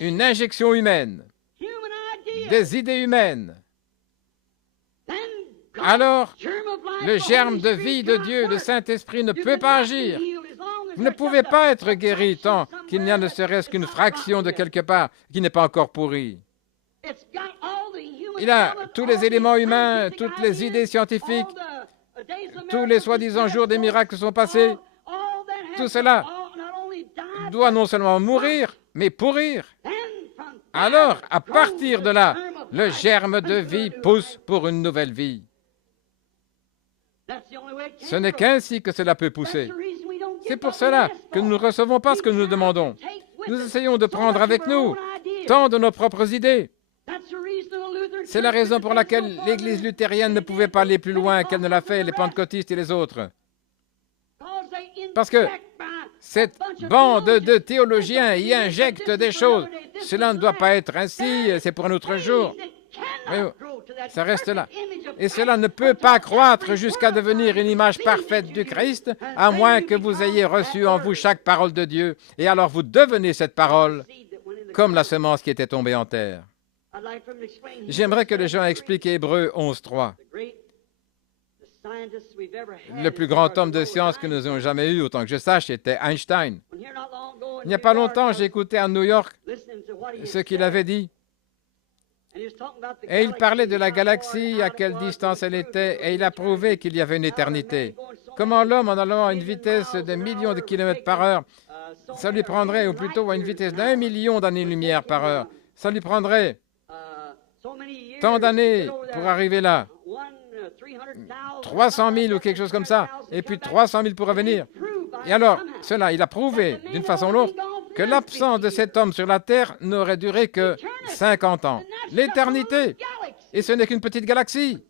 une injection humaine, des idées humaines, alors le germe de vie de Dieu, le Saint-Esprit, ne peut pas agir. Vous ne pouvez pas être guéri tant qu'il n'y a ne serait-ce qu'une fraction de quelque part qui n'est pas encore pourrie. Il a tous les éléments humains, toutes les idées scientifiques, tous les soi-disant jours des miracles sont passés. Tout cela doit non seulement mourir, mais pourrir. Alors, à partir de là, le germe de vie pousse pour une nouvelle vie. Ce n'est qu'ainsi que cela peut pousser. C'est pour cela que nous ne recevons pas ce que nous demandons. Nous essayons de prendre avec nous tant de nos propres idées. C'est la raison pour laquelle l'Église luthérienne ne pouvait pas aller plus loin qu'elle ne l'a fait, les pentecôtistes et les autres. Parce que cette bande de théologiens y injecte des choses. Cela ne doit pas être ainsi, c'est pour un autre jour. Mais ça reste là. Et cela ne peut pas croître jusqu'à devenir une image parfaite du Christ, à moins que vous ayez reçu en vous chaque parole de Dieu. Et alors vous devenez cette parole, comme la semence qui était tombée en terre. J'aimerais que les gens expliquent Hébreux 11.3. Le plus grand homme de science que nous ayons jamais eu, autant que je sache, était Einstein. Il n'y a pas longtemps, j'ai écouté à New York ce qu'il avait dit. Et il parlait de la galaxie, à quelle distance elle était, et il a prouvé qu'il y avait une éternité. Comment l'homme, en allant à une vitesse de millions de kilomètres par heure, ça lui prendrait, ou plutôt à une vitesse d'1 million d'années-lumière par heure, ça lui prendrait tant d'années pour arriver là. 300 000 ou quelque chose comme ça, et puis 300 000 pour revenir. Et alors, cela, il a prouvé, d'une façon ou l'autre, que l'absence de cet homme sur la Terre n'aurait duré que 50 ans. L'éternité. Et ce n'est qu'une petite galaxie.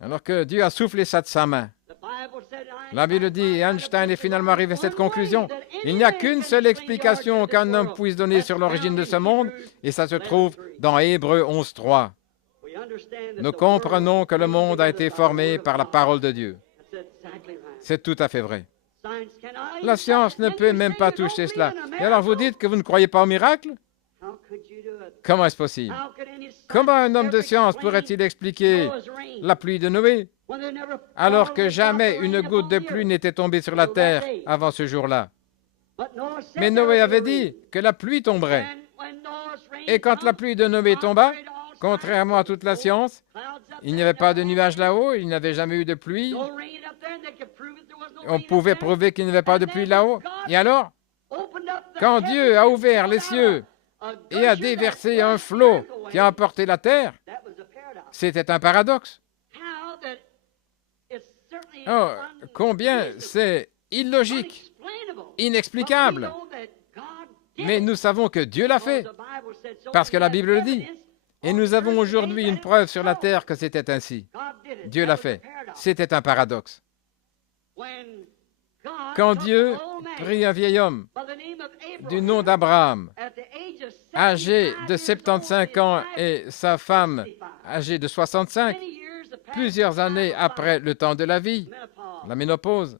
Alors que Dieu a soufflé ça de sa main. La Bible dit, et Einstein est finalement arrivé à cette conclusion, il n'y a qu'une seule explication qu'un homme puisse donner sur l'origine de ce monde, et ça se trouve dans Hébreux 11.3. Nous comprenons que le monde a été formé par la parole de Dieu. C'est tout à fait vrai. La science ne peut même pas toucher cela. Et alors vous dites que vous ne croyez pas au miracle? Comment est-ce possible? Comment un homme de science pourrait-il expliquer la pluie de Noé, alors que jamais une goutte de pluie n'était tombée sur la terre avant ce jour-là? Mais Noé avait dit que la pluie tomberait. Et quand la pluie de Noé tomba, contrairement à toute la science, il n'y avait pas de nuages là-haut, il n'y avait jamais eu de pluie. On pouvait prouver qu'il n'y avait pas de pluie là-haut. Et alors, quand Dieu a ouvert les cieux et a déversé un flot qui a emporté la terre, c'était un paradoxe. Oh, combien c'est illogique, inexplicable. Mais nous savons que Dieu l'a fait, parce que la Bible le dit. Et nous avons aujourd'hui une preuve sur la terre que c'était ainsi. Dieu l'a fait. C'était un paradoxe. Quand Dieu prit un vieil homme du nom d'Abraham, âgé de 75 ans, et sa femme âgée de 65, plusieurs années après le temps de la vie, la ménopause.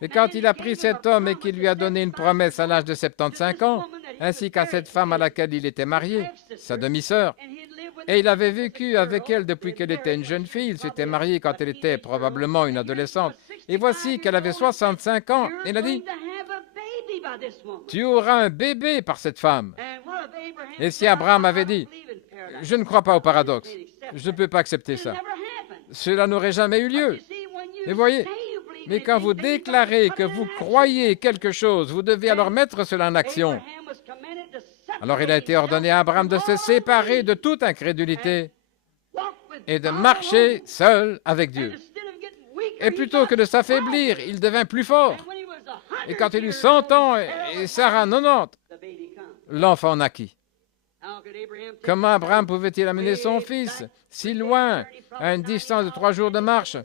Et quand il a pris cet homme et qu'il lui a donné une promesse à l'âge de 75 ans, ainsi qu'à cette femme à laquelle il était marié, sa demi-sœur, et il avait vécu avec elle depuis qu'elle était une jeune fille, il s'était marié quand elle était probablement une adolescente, et voici qu'elle avait 65 ans, et il a dit, « Tu auras un bébé par cette femme. » Et si Abraham avait dit, « Je ne crois pas au paradoxe, je ne peux pas accepter ça. » Cela n'aurait jamais eu lieu. Mais voyez, mais quand vous déclarez que vous croyez quelque chose, vous devez alors mettre cela en action. Alors il a été ordonné à Abraham de se séparer de toute incrédulité et de marcher seul avec Dieu. Et plutôt que de s'affaiblir, il devint plus fort. Et quand il eut 100 ans et Sarah 90, l'enfant naquit. Comment Abraham pouvait-il amener son fils si loin, à une distance de 3 jours de marche,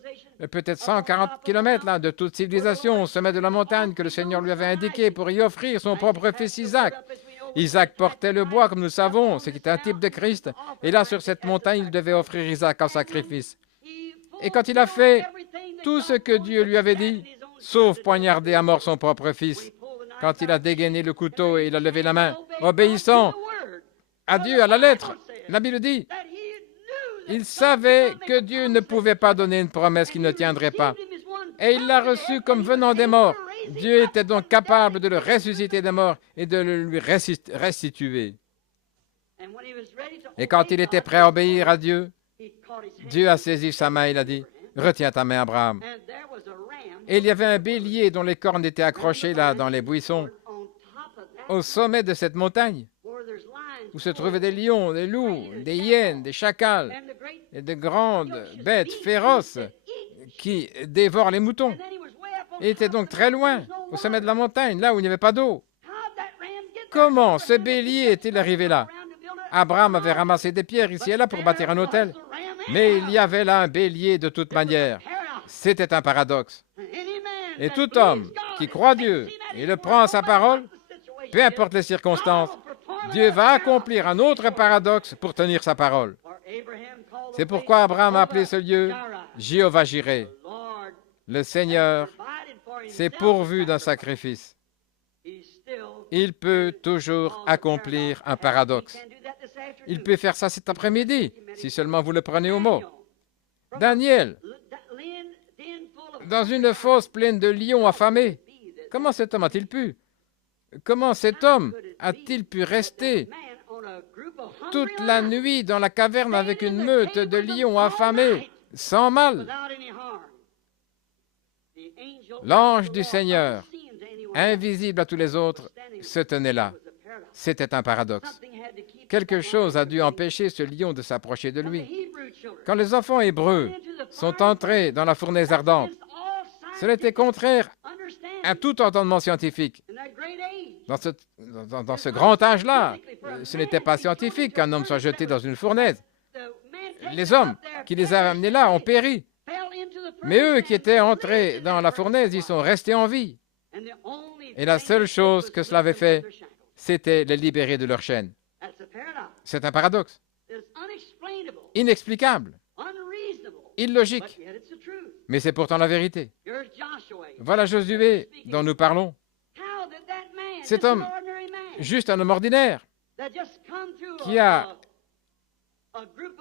peut-être 140 km là, de toute civilisation, au sommet de la montagne que le Seigneur lui avait indiqué pour y offrir son propre fils Isaac? Isaac portait le bois, comme nous savons, ce qui est un type de Christ. Et là, sur cette montagne, il devait offrir Isaac en sacrifice. Et quand il a fait tout ce que Dieu lui avait dit, sauf poignarder à mort son propre fils, quand il a dégainé le couteau et il a levé la main, obéissant à Dieu à la lettre, la Bible dit, il savait que Dieu ne pouvait pas donner une promesse qu'il ne tiendrait pas. Et il l'a reçu comme venant des morts. Dieu était donc capable de le ressusciter des morts et de le lui restituer. Et quand il était prêt à obéir à Dieu, Dieu a saisi sa main et il a dit, « Retiens ta main, Abraham. » Et il y avait un bélier dont les cornes étaient accrochées là, dans les buissons, au sommet de cette montagne, où se trouvaient des lions, des loups, des hyènes, des chacals, et de grandes bêtes féroces qui dévorent les moutons. Il était donc très loin, au sommet de la montagne, là où il n'y avait pas d'eau. Comment ce bélier est-il arrivé là? Abraham avait ramassé des pierres ici et là pour bâtir un autel. Mais il y avait là un bélier de toute manière. C'était un paradoxe. Et tout homme qui croit Dieu et le prend à sa parole, peu importe les circonstances, Dieu va accomplir un autre paradoxe pour tenir sa parole. C'est pourquoi Abraham a appelé ce lieu Jéhovah Jireh. Le Seigneur s'est pourvu d'un sacrifice. Il peut toujours accomplir un paradoxe. Il peut faire ça cet après-midi, si seulement vous le prenez au mot. Daniel, dans une fosse pleine de lions affamés, comment cet homme a-t-il pu? Comment cet homme a-t-il pu rester toute la nuit dans la caverne avec une meute de lions affamés, sans mal? L'ange du Seigneur, invisible à tous les autres, se tenait là. C'était un paradoxe. Quelque chose a dû empêcher ce lion de s'approcher de lui. Quand les enfants hébreux sont entrés dans la fournaise ardente, Cela était contraire à tout entendement scientifique. Dans ce grand âge-là, ce n'était pas scientifique qu'un homme soit jeté dans une fournaise. Les hommes qui les avaient amenés là ont péri. Mais eux qui étaient entrés dans la fournaise, ils sont restés en vie. Et la seule chose que cela avait fait, c'était les libérer de leur chaîne. C'est un paradoxe. Inexplicable. Illogique. Mais c'est pourtant la vérité. Voilà Josué dont nous parlons. Cet homme, juste un homme ordinaire, qui a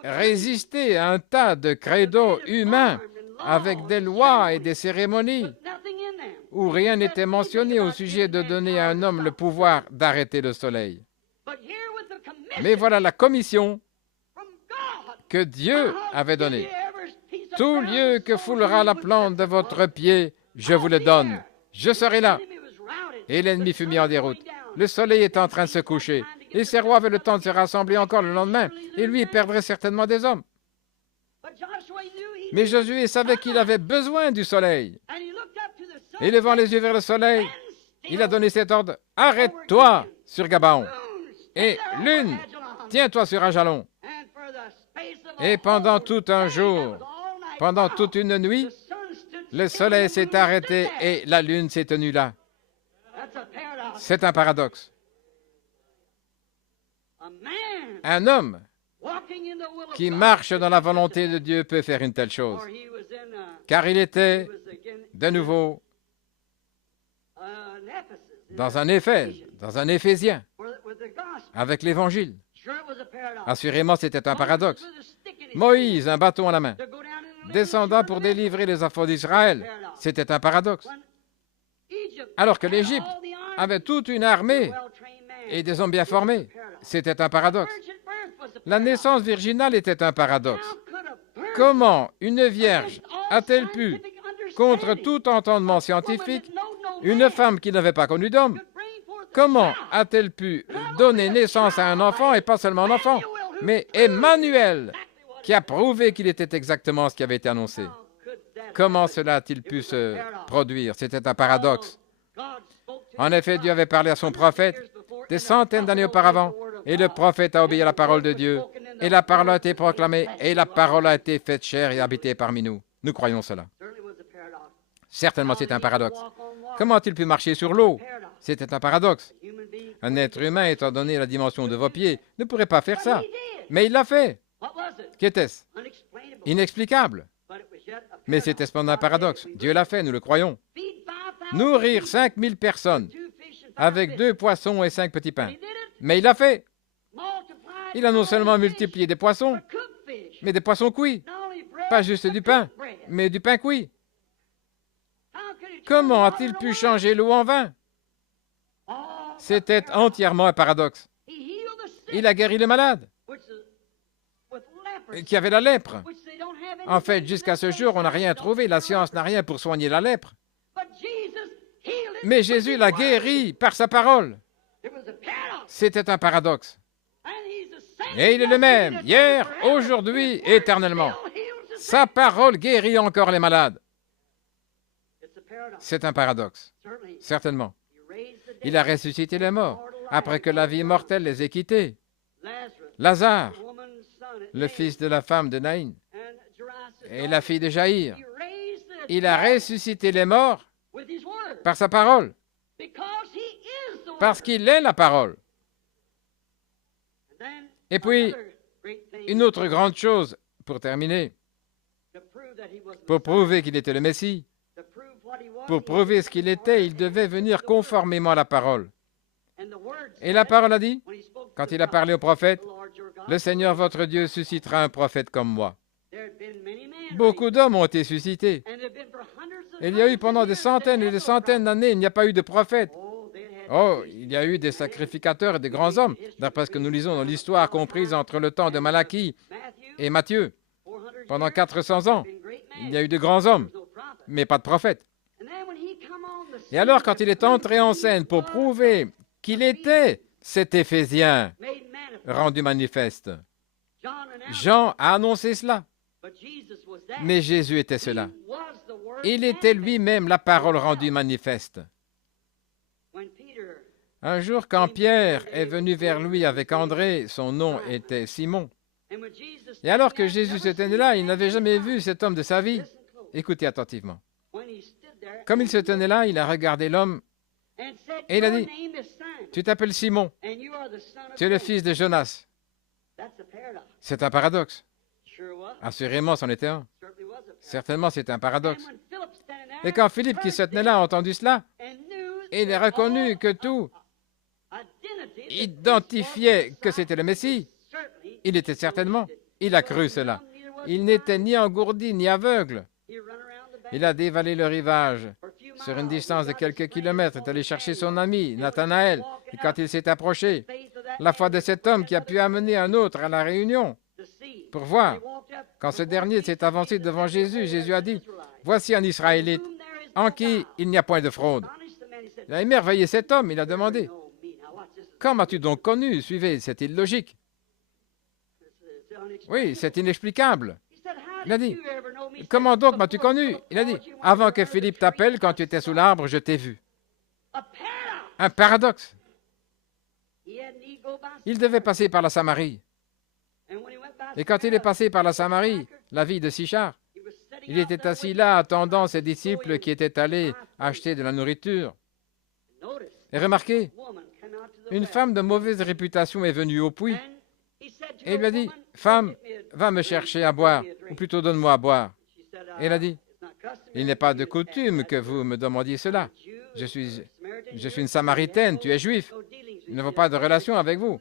résisté à un tas de credos humains avec des lois et des cérémonies où rien n'était mentionné au sujet de donner à un homme le pouvoir d'arrêter le soleil. Mais voilà la commission que Dieu avait donnée. Tout lieu que foulera la plante de votre pied, je vous le donne. Je serai là. Et l'ennemi fut mis en déroute. Le soleil est en train de se coucher. Et ces rois avaient le temps de se rassembler encore le lendemain. Et lui, il perdrait certainement des hommes. Mais Josué savait qu'il avait besoin du soleil. Et levant les yeux vers le soleil, il a donné cet ordre. Arrête-toi sur Gabaon. Et lune, tiens-toi sur Ajalon. Et pendant tout un jour, pendant toute une nuit, le soleil s'est arrêté et la lune s'est tenue là. C'est un paradoxe. Un homme qui marche dans la volonté de Dieu peut faire une telle chose, car il était de nouveau dans un Éphésien, avec l'Évangile. Assurément, c'était un paradoxe. Moïse, un bâton à la main, descendant pour délivrer les enfants d'Israël, c'était un paradoxe. Alors que l'Égypte avait toute une armée et des hommes bien formés, c'était un paradoxe. La naissance virginale était un paradoxe. Comment une vierge a-t-elle pu, contre tout entendement scientifique, une femme qui n'avait pas connu d'homme, comment a-t-elle pu donner naissance à un enfant, et pas seulement un enfant, mais Emmanuel, qui a prouvé qu'il était exactement ce qui avait été annoncé? Comment cela a-t-il pu se produire? C'était un paradoxe. En effet, Dieu avait parlé à son prophète des centaines d'années auparavant, et le prophète a obéi à la parole de Dieu, et la parole a été proclamée, et la parole a été faite chair et habitée parmi nous. Nous croyons cela. Certainement, c'est un paradoxe. Comment a-t-il pu marcher sur l'eau? C'était un paradoxe. Un être humain, étant donné la dimension de vos pieds, ne pourrait pas faire ça. Mais il l'a fait. Qu'était-ce? Inexplicable. Mais c'était cependant un paradoxe. Dieu l'a fait, nous le croyons. Nourrir 5000 personnes avec 2 poissons et 5 petits pains. Mais il l'a fait. Il a non seulement multiplié des poissons, mais des poissons cuits. Pas juste du pain, mais du pain cuit. Comment a-t-il pu changer l'eau en vin? C'était entièrement un paradoxe. Il a guéri le malade, qui avait la lèpre. En fait, jusqu'à ce jour, on n'a rien trouvé. La science n'a rien pour soigner la lèpre. Mais Jésus l'a guéri par sa parole. C'était un paradoxe. Et il est le même, hier, aujourd'hui, éternellement. Sa parole guérit encore les malades. C'est un paradoxe, certainement. Il a ressuscité les morts, après que la vie mortelle les ait quittés. Lazare, le fils de la femme de Naïn, et la fille de Jaïr, il a ressuscité les morts par sa parole, parce qu'il est la parole. Et puis, une autre grande chose, pour terminer, pour prouver qu'il était le Messie, pour prouver ce qu'il était, il devait venir conformément à la parole. Et la parole a dit, quand il a parlé au prophète, « Le Seigneur votre Dieu suscitera un prophète comme moi. » Beaucoup d'hommes ont été suscités. Il y a eu pendant des centaines et des centaines d'années, il n'y a pas eu de prophète. Oh, il y a eu des sacrificateurs et des grands hommes, d'après ce que nous lisons dans l'histoire comprise entre le temps de Malachie et Matthieu. Pendant 400 ans, il y a eu de grands hommes, mais pas de prophètes. Et alors, quand il est entré en scène pour prouver qu'il était cet Éphésien rendu manifeste, Jean a annoncé cela. Mais Jésus était cela. Il était lui-même la parole rendue manifeste. Un jour, quand Pierre est venu vers lui avec André, son nom était Simon. Et alors que Jésus se tenait là, il n'avait jamais vu cet homme de sa vie. Écoutez attentivement. Comme il se tenait là, il a regardé l'homme et il a dit, « Tu t'appelles Simon, tu es le fils de Jonas. » C'est un paradoxe. Assurément, c'en était un. Certainement, c'est un paradoxe. Et quand Philippe, qui se tenait là, a entendu cela, il a reconnu que tout identifiait que c'était le Messie. Il était certainement. Il a cru cela. Il n'était ni engourdi ni aveugle. Il a dévalé le rivage sur une distance de quelques kilomètres, est allé chercher son ami, Nathanaël, et quand il s'est approché, la foi de cet homme qui a pu amener un autre à la réunion, pour voir. Quand ce dernier s'est avancé devant Jésus, Jésus a dit, « Voici un Israélite en qui il n'y a point de fraude. » Il a émerveillé cet homme, il a demandé, « Quand m'as-tu donc connu? Suivez, c'est illogique. » Oui, c'est inexplicable. Il a dit, « Comment donc m'as-tu connu? » Il a dit, « Avant que Philippe t'appelle, quand tu étais sous l'arbre, je t'ai vu. » Un paradoxe. Il devait passer par la Samarie. Et quand il est passé par la Samarie, la ville de Sichar, il était assis là attendant ses disciples qui étaient allés acheter de la nourriture. Et remarquez, une femme de mauvaise réputation est venue au puits et il lui a dit, « Femme, va me chercher à boire, ou plutôt donne-moi à boire. » Et elle a dit, « Il n'est pas de coutume que vous me demandiez cela. Je suis une Samaritaine, tu es juif. Il ne faut pas de relation avec vous. »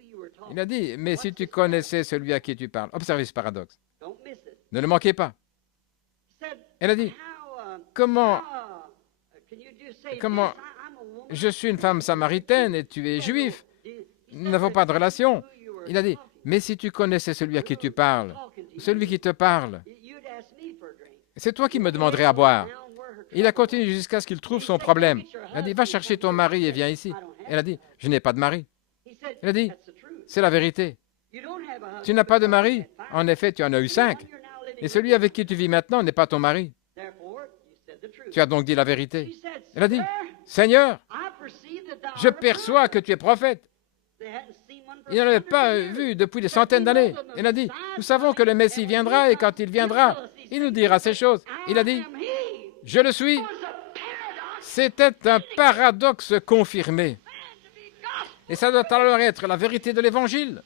Il a dit, « Mais si tu connaissais celui à qui tu parles. » Observez ce paradoxe. Ne le manquez pas. Elle a dit, « Comment je suis une femme samaritaine et tu es juif. Nous n'avons pas de relation. » Il a dit, « Mais si tu connaissais celui à qui tu parles, celui qui te parle, c'est toi qui me demanderais à boire. » Il a continué jusqu'à ce qu'il trouve son problème. Il a dit, « Va chercher ton mari et viens ici. » Elle a dit, « Je n'ai pas de mari. » Il a dit, « C'est la vérité. Tu n'as pas de mari. En effet, tu en as eu 5. Et celui avec qui tu vis maintenant n'est pas ton mari. Tu as donc dit la vérité. » Elle a dit, « Seigneur, je perçois que tu es prophète. » Il n'en avait pas vu depuis des centaines d'années. Il a dit, « Nous savons que le Messie viendra et quand il viendra, il nous dira ces choses. » Il a dit, « Je le suis. » C'était un paradoxe confirmé. Et ça doit alors être la vérité de l'Évangile.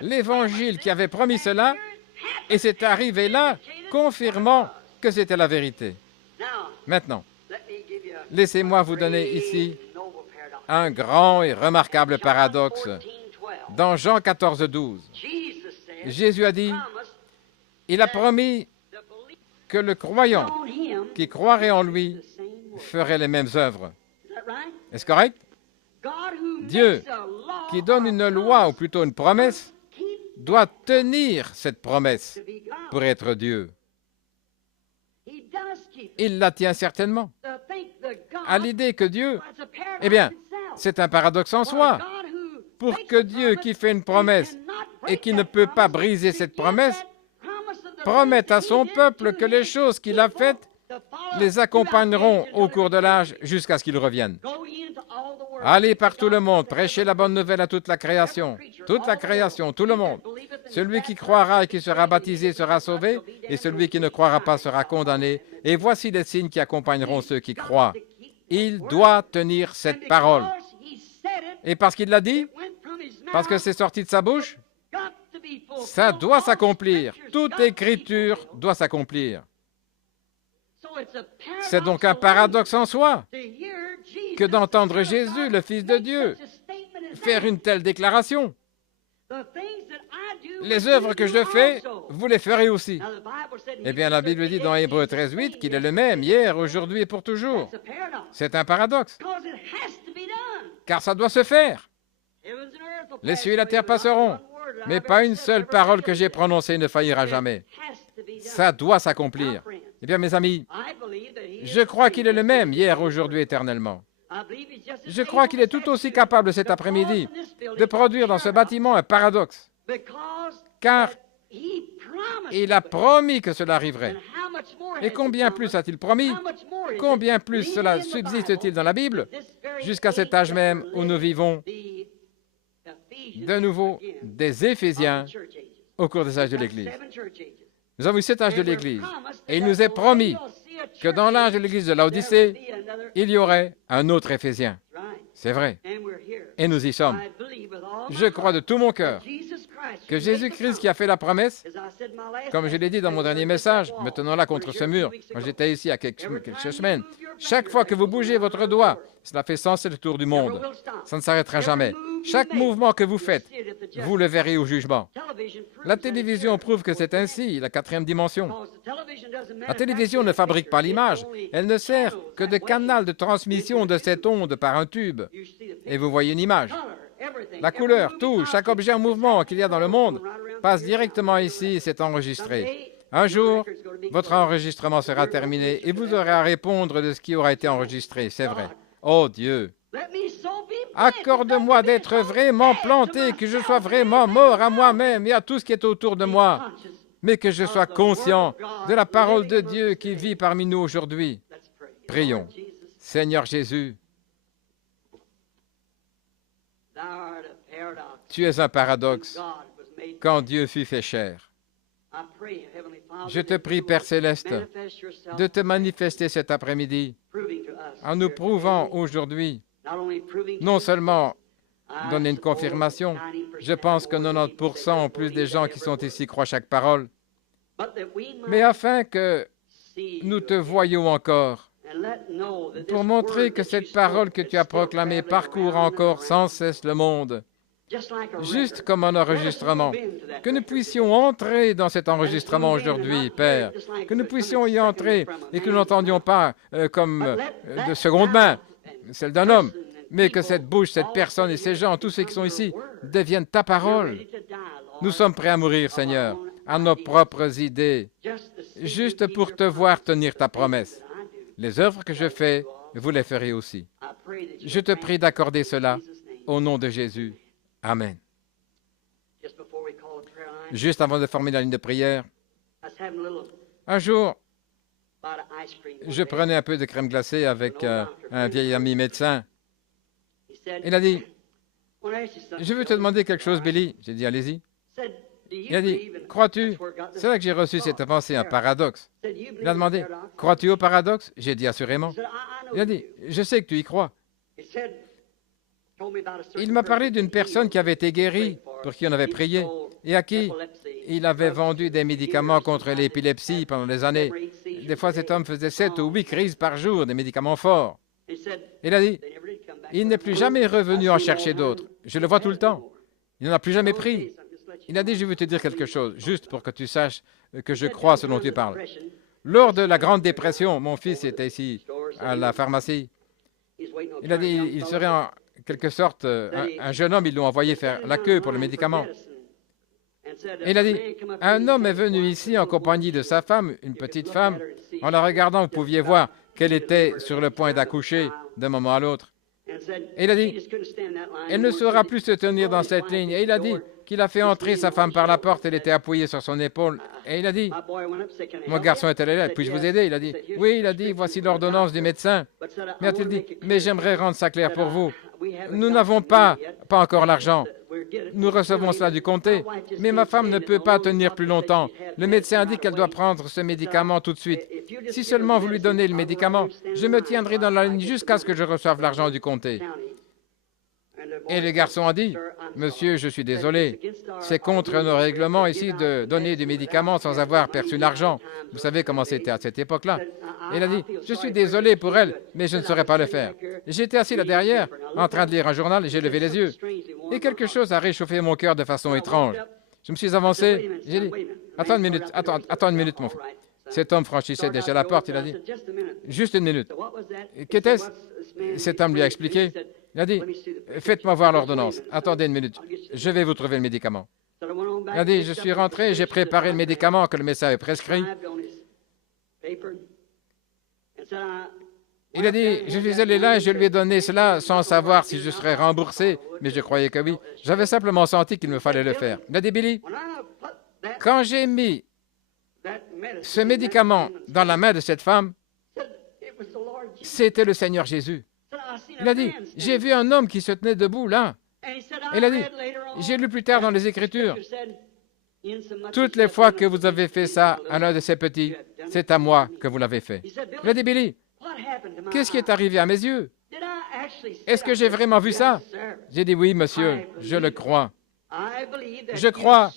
L'Évangile qui avait promis cela, et c'est arrivé là, confirmant que c'était la vérité. Maintenant, laissez-moi vous donner ici un grand et remarquable paradoxe. Dans Jean 14, 12, Jésus a dit, il a promis que le croyant qui croirait en lui ferait les mêmes œuvres. Est-ce correct? Dieu, qui donne une loi, ou plutôt une promesse, doit tenir cette promesse pour être Dieu. Il la tient certainement. À l'idée que Dieu, eh bien, c'est un paradoxe en soi. Pour que Dieu, qui fait une promesse et qui ne peut pas briser cette promesse, promette à son peuple que les choses qu'il a faites les accompagneront au cours de l'âge jusqu'à ce qu'il revienne. Allez par tout le monde, prêchez la bonne nouvelle à toute la création, tout le monde. Celui qui croira et qui sera baptisé sera sauvé, et celui qui ne croira pas sera condamné. Et voici les signes qui accompagneront ceux qui croient. Il doit tenir cette parole. Et parce qu'il l'a dit, parce que c'est sorti de sa bouche, ça doit s'accomplir. Toute écriture doit s'accomplir. C'est donc un paradoxe en soi que d'entendre Jésus, le Fils de Dieu, faire une telle déclaration. Les œuvres que je fais, vous les ferez aussi. Eh bien, la Bible dit dans Hébreux 13, 8 qu'il est le même hier, aujourd'hui et pour toujours. C'est un paradoxe, car ça doit se faire. Les cieux et la terre passeront, mais pas une seule parole que j'ai prononcée ne faillira jamais. Ça doit s'accomplir. Eh bien, mes amis, je crois qu'il est le même hier, aujourd'hui, éternellement. Je crois qu'il est tout aussi capable cet après-midi de produire dans ce bâtiment un paradoxe, car il a promis que cela arriverait. Et combien plus a-t-il promis? Combien plus cela subsiste-t-il dans la Bible? Jusqu'à cet âge même où nous vivons de nouveau des Éphésiens au cours des âges de l'Église. Nous avons eu 7 âges de l'Église. Et il nous est promis que dans l'âge de l'Église de Laodicée, il y aurait un autre Éphésien. C'est vrai. Et nous y sommes. Je crois de tout mon cœur que Jésus-Christ qui a fait la promesse, comme je l'ai dit dans mon dernier message, me tenant là contre ce mur, quand j'étais ici il y a quelques semaines, chaque fois que vous bougez votre doigt, cela fait 107 le tour du monde. Ça ne s'arrêtera jamais. Chaque mouvement que vous faites, vous le verrez au jugement. La télévision prouve que c'est ainsi, la 4e dimension. La télévision ne fabrique pas l'image. Elle ne sert que de canal de transmission de cette onde par un tube. Et vous voyez une image. La couleur, tout, chaque objet en mouvement qu'il y a dans le monde passe directement ici et c'est enregistré. Un jour, votre enregistrement sera terminé et vous aurez à répondre de ce qui aura été enregistré, c'est vrai. Oh Dieu! Accorde-moi d'être vraiment planté, que je sois vraiment mort à moi-même et à tout ce qui est autour de moi, mais que je sois conscient de la parole de Dieu qui vit parmi nous aujourd'hui. Prions. Seigneur Jésus, tu es un paradoxe quand Dieu fut fait chair. Je te prie, Père Céleste, de te manifester cet après-midi en nous prouvant aujourd'hui, non seulement donner une confirmation, je pense que 90% ou plus des gens qui sont ici croient chaque parole, mais afin que nous te voyions encore, pour montrer que cette parole que tu as proclamée parcourt encore sans cesse le monde, juste comme un enregistrement, que nous puissions entrer dans cet enregistrement aujourd'hui, Père, que nous puissions y entrer et que nous n'entendions pas comme de seconde main, celle d'un homme, mais que cette bouche, cette personne et ces gens, tous ceux qui sont ici, deviennent ta parole. Nous sommes prêts à mourir, Seigneur, à nos propres idées, juste pour te voir tenir ta promesse. Les œuvres que je fais, vous les ferez aussi. Je te prie d'accorder cela au nom de Jésus. Amen. Juste avant de former la ligne de prière, un jour, je prenais un peu de crème glacée avec un vieil ami médecin. Il a dit, « Je veux te demander quelque chose, Billy. » J'ai dit, « Allez-y. » Il a dit, « Crois-tu » C'est là que j'ai reçu cette pensée, un paradoxe. Il a demandé, « Crois-tu au paradoxe » J'ai dit, « Assurément. » Il a dit, « Je sais que tu y crois. » Il m'a parlé d'une personne qui avait été guérie, pour qui on avait prié, et à qui il avait vendu des médicaments contre l'épilepsie pendant des années. Des fois, cet homme faisait 7 ou 8 crises par jour, des médicaments forts. Il a dit, il n'est plus jamais revenu en chercher d'autres. Je le vois tout le temps. Il n'en a plus jamais pris. Il a dit, je veux te dire quelque chose, juste pour que tu saches que je crois ce dont tu parles. Lors de la Grande Dépression, mon fils était ici, à la pharmacie. Il a dit, il serait en quelque sorte un jeune homme, ils l'ont envoyé faire la queue pour le médicament. Et il a dit, un homme est venu ici en compagnie de sa femme, une petite femme. En la regardant, vous pouviez voir qu'elle était sur le point d'accoucher d'un moment à l'autre. Et il a dit, elle ne saura plus se tenir dans cette ligne. Et il a dit qu'il a fait entrer sa femme par la porte, elle était appuyée sur son épaule. Et il a dit, mon garçon est allé là, puis-je vous aider? Il a dit, oui, il a dit, voici l'ordonnance du médecin. Mais a-t-il dit, mais j'aimerais rendre ça clair pour vous. Nous n'avons pas encore l'argent. Nous recevons cela du comté, mais ma femme ne peut pas tenir plus longtemps. Le médecin dit qu'elle doit prendre ce médicament tout de suite. Si seulement vous lui donnez le médicament, je me tiendrai dans la ligne jusqu'à ce que je reçoive l'argent du comté. Et le garçon a dit, « Monsieur, je suis désolé, c'est contre nos règlements ici de donner du médicament sans avoir perçu l'argent. » Vous savez comment c'était à cette époque-là. Et il a dit, « Je suis désolé pour elle, mais je ne saurais pas le faire. » J'étais assis là derrière, en train de lire un journal, et j'ai levé les yeux. Et quelque chose a réchauffé mon cœur de façon étrange. Je me suis avancé, j'ai dit, « Attends une minute, mon frère. » Cet homme franchissait déjà la porte, il a dit, « Juste une minute. » Qu'était-ce? Cet homme lui a expliqué. Il a dit, « Faites-moi voir l'ordonnance. Attendez une minute. Je vais vous trouver le médicament. » Il a dit, « Je suis rentré, j'ai préparé le médicament que le médecin avait prescrit. » Il a dit, « Je suis allé là et je lui ai donné cela sans savoir si je serais remboursé, mais je croyais que oui. J'avais simplement senti qu'il me fallait le faire. » Il a dit, « Billy, quand j'ai mis Ce médicament dans la main de cette femme, c'était le Seigneur Jésus. Il a dit, j'ai vu un homme qui se tenait debout là. Il a dit, j'ai lu plus tard dans les Écritures, toutes les fois que vous avez fait ça à l'un de ces petits, c'est à moi que vous l'avez fait. Il a dit, Billy, qu'est-ce qui est arrivé à mes yeux? Est-ce que j'ai vraiment vu ça? J'ai dit, oui, monsieur, je le crois. Je crois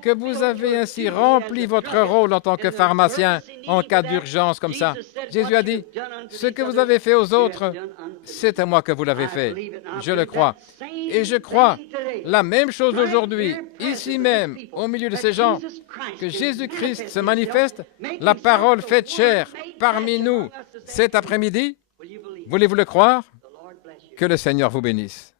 que vous avez ainsi rempli votre rôle en tant que pharmacien en cas d'urgence comme ça. Jésus a dit, ce que vous avez fait aux autres, c'est à moi que vous l'avez fait. Je le crois. Et je crois la même chose aujourd'hui, ici même, au milieu de ces gens, que Jésus-Christ se manifeste, la parole faite chair parmi nous cet après-midi. Voulez-vous le croire? Que le Seigneur vous bénisse.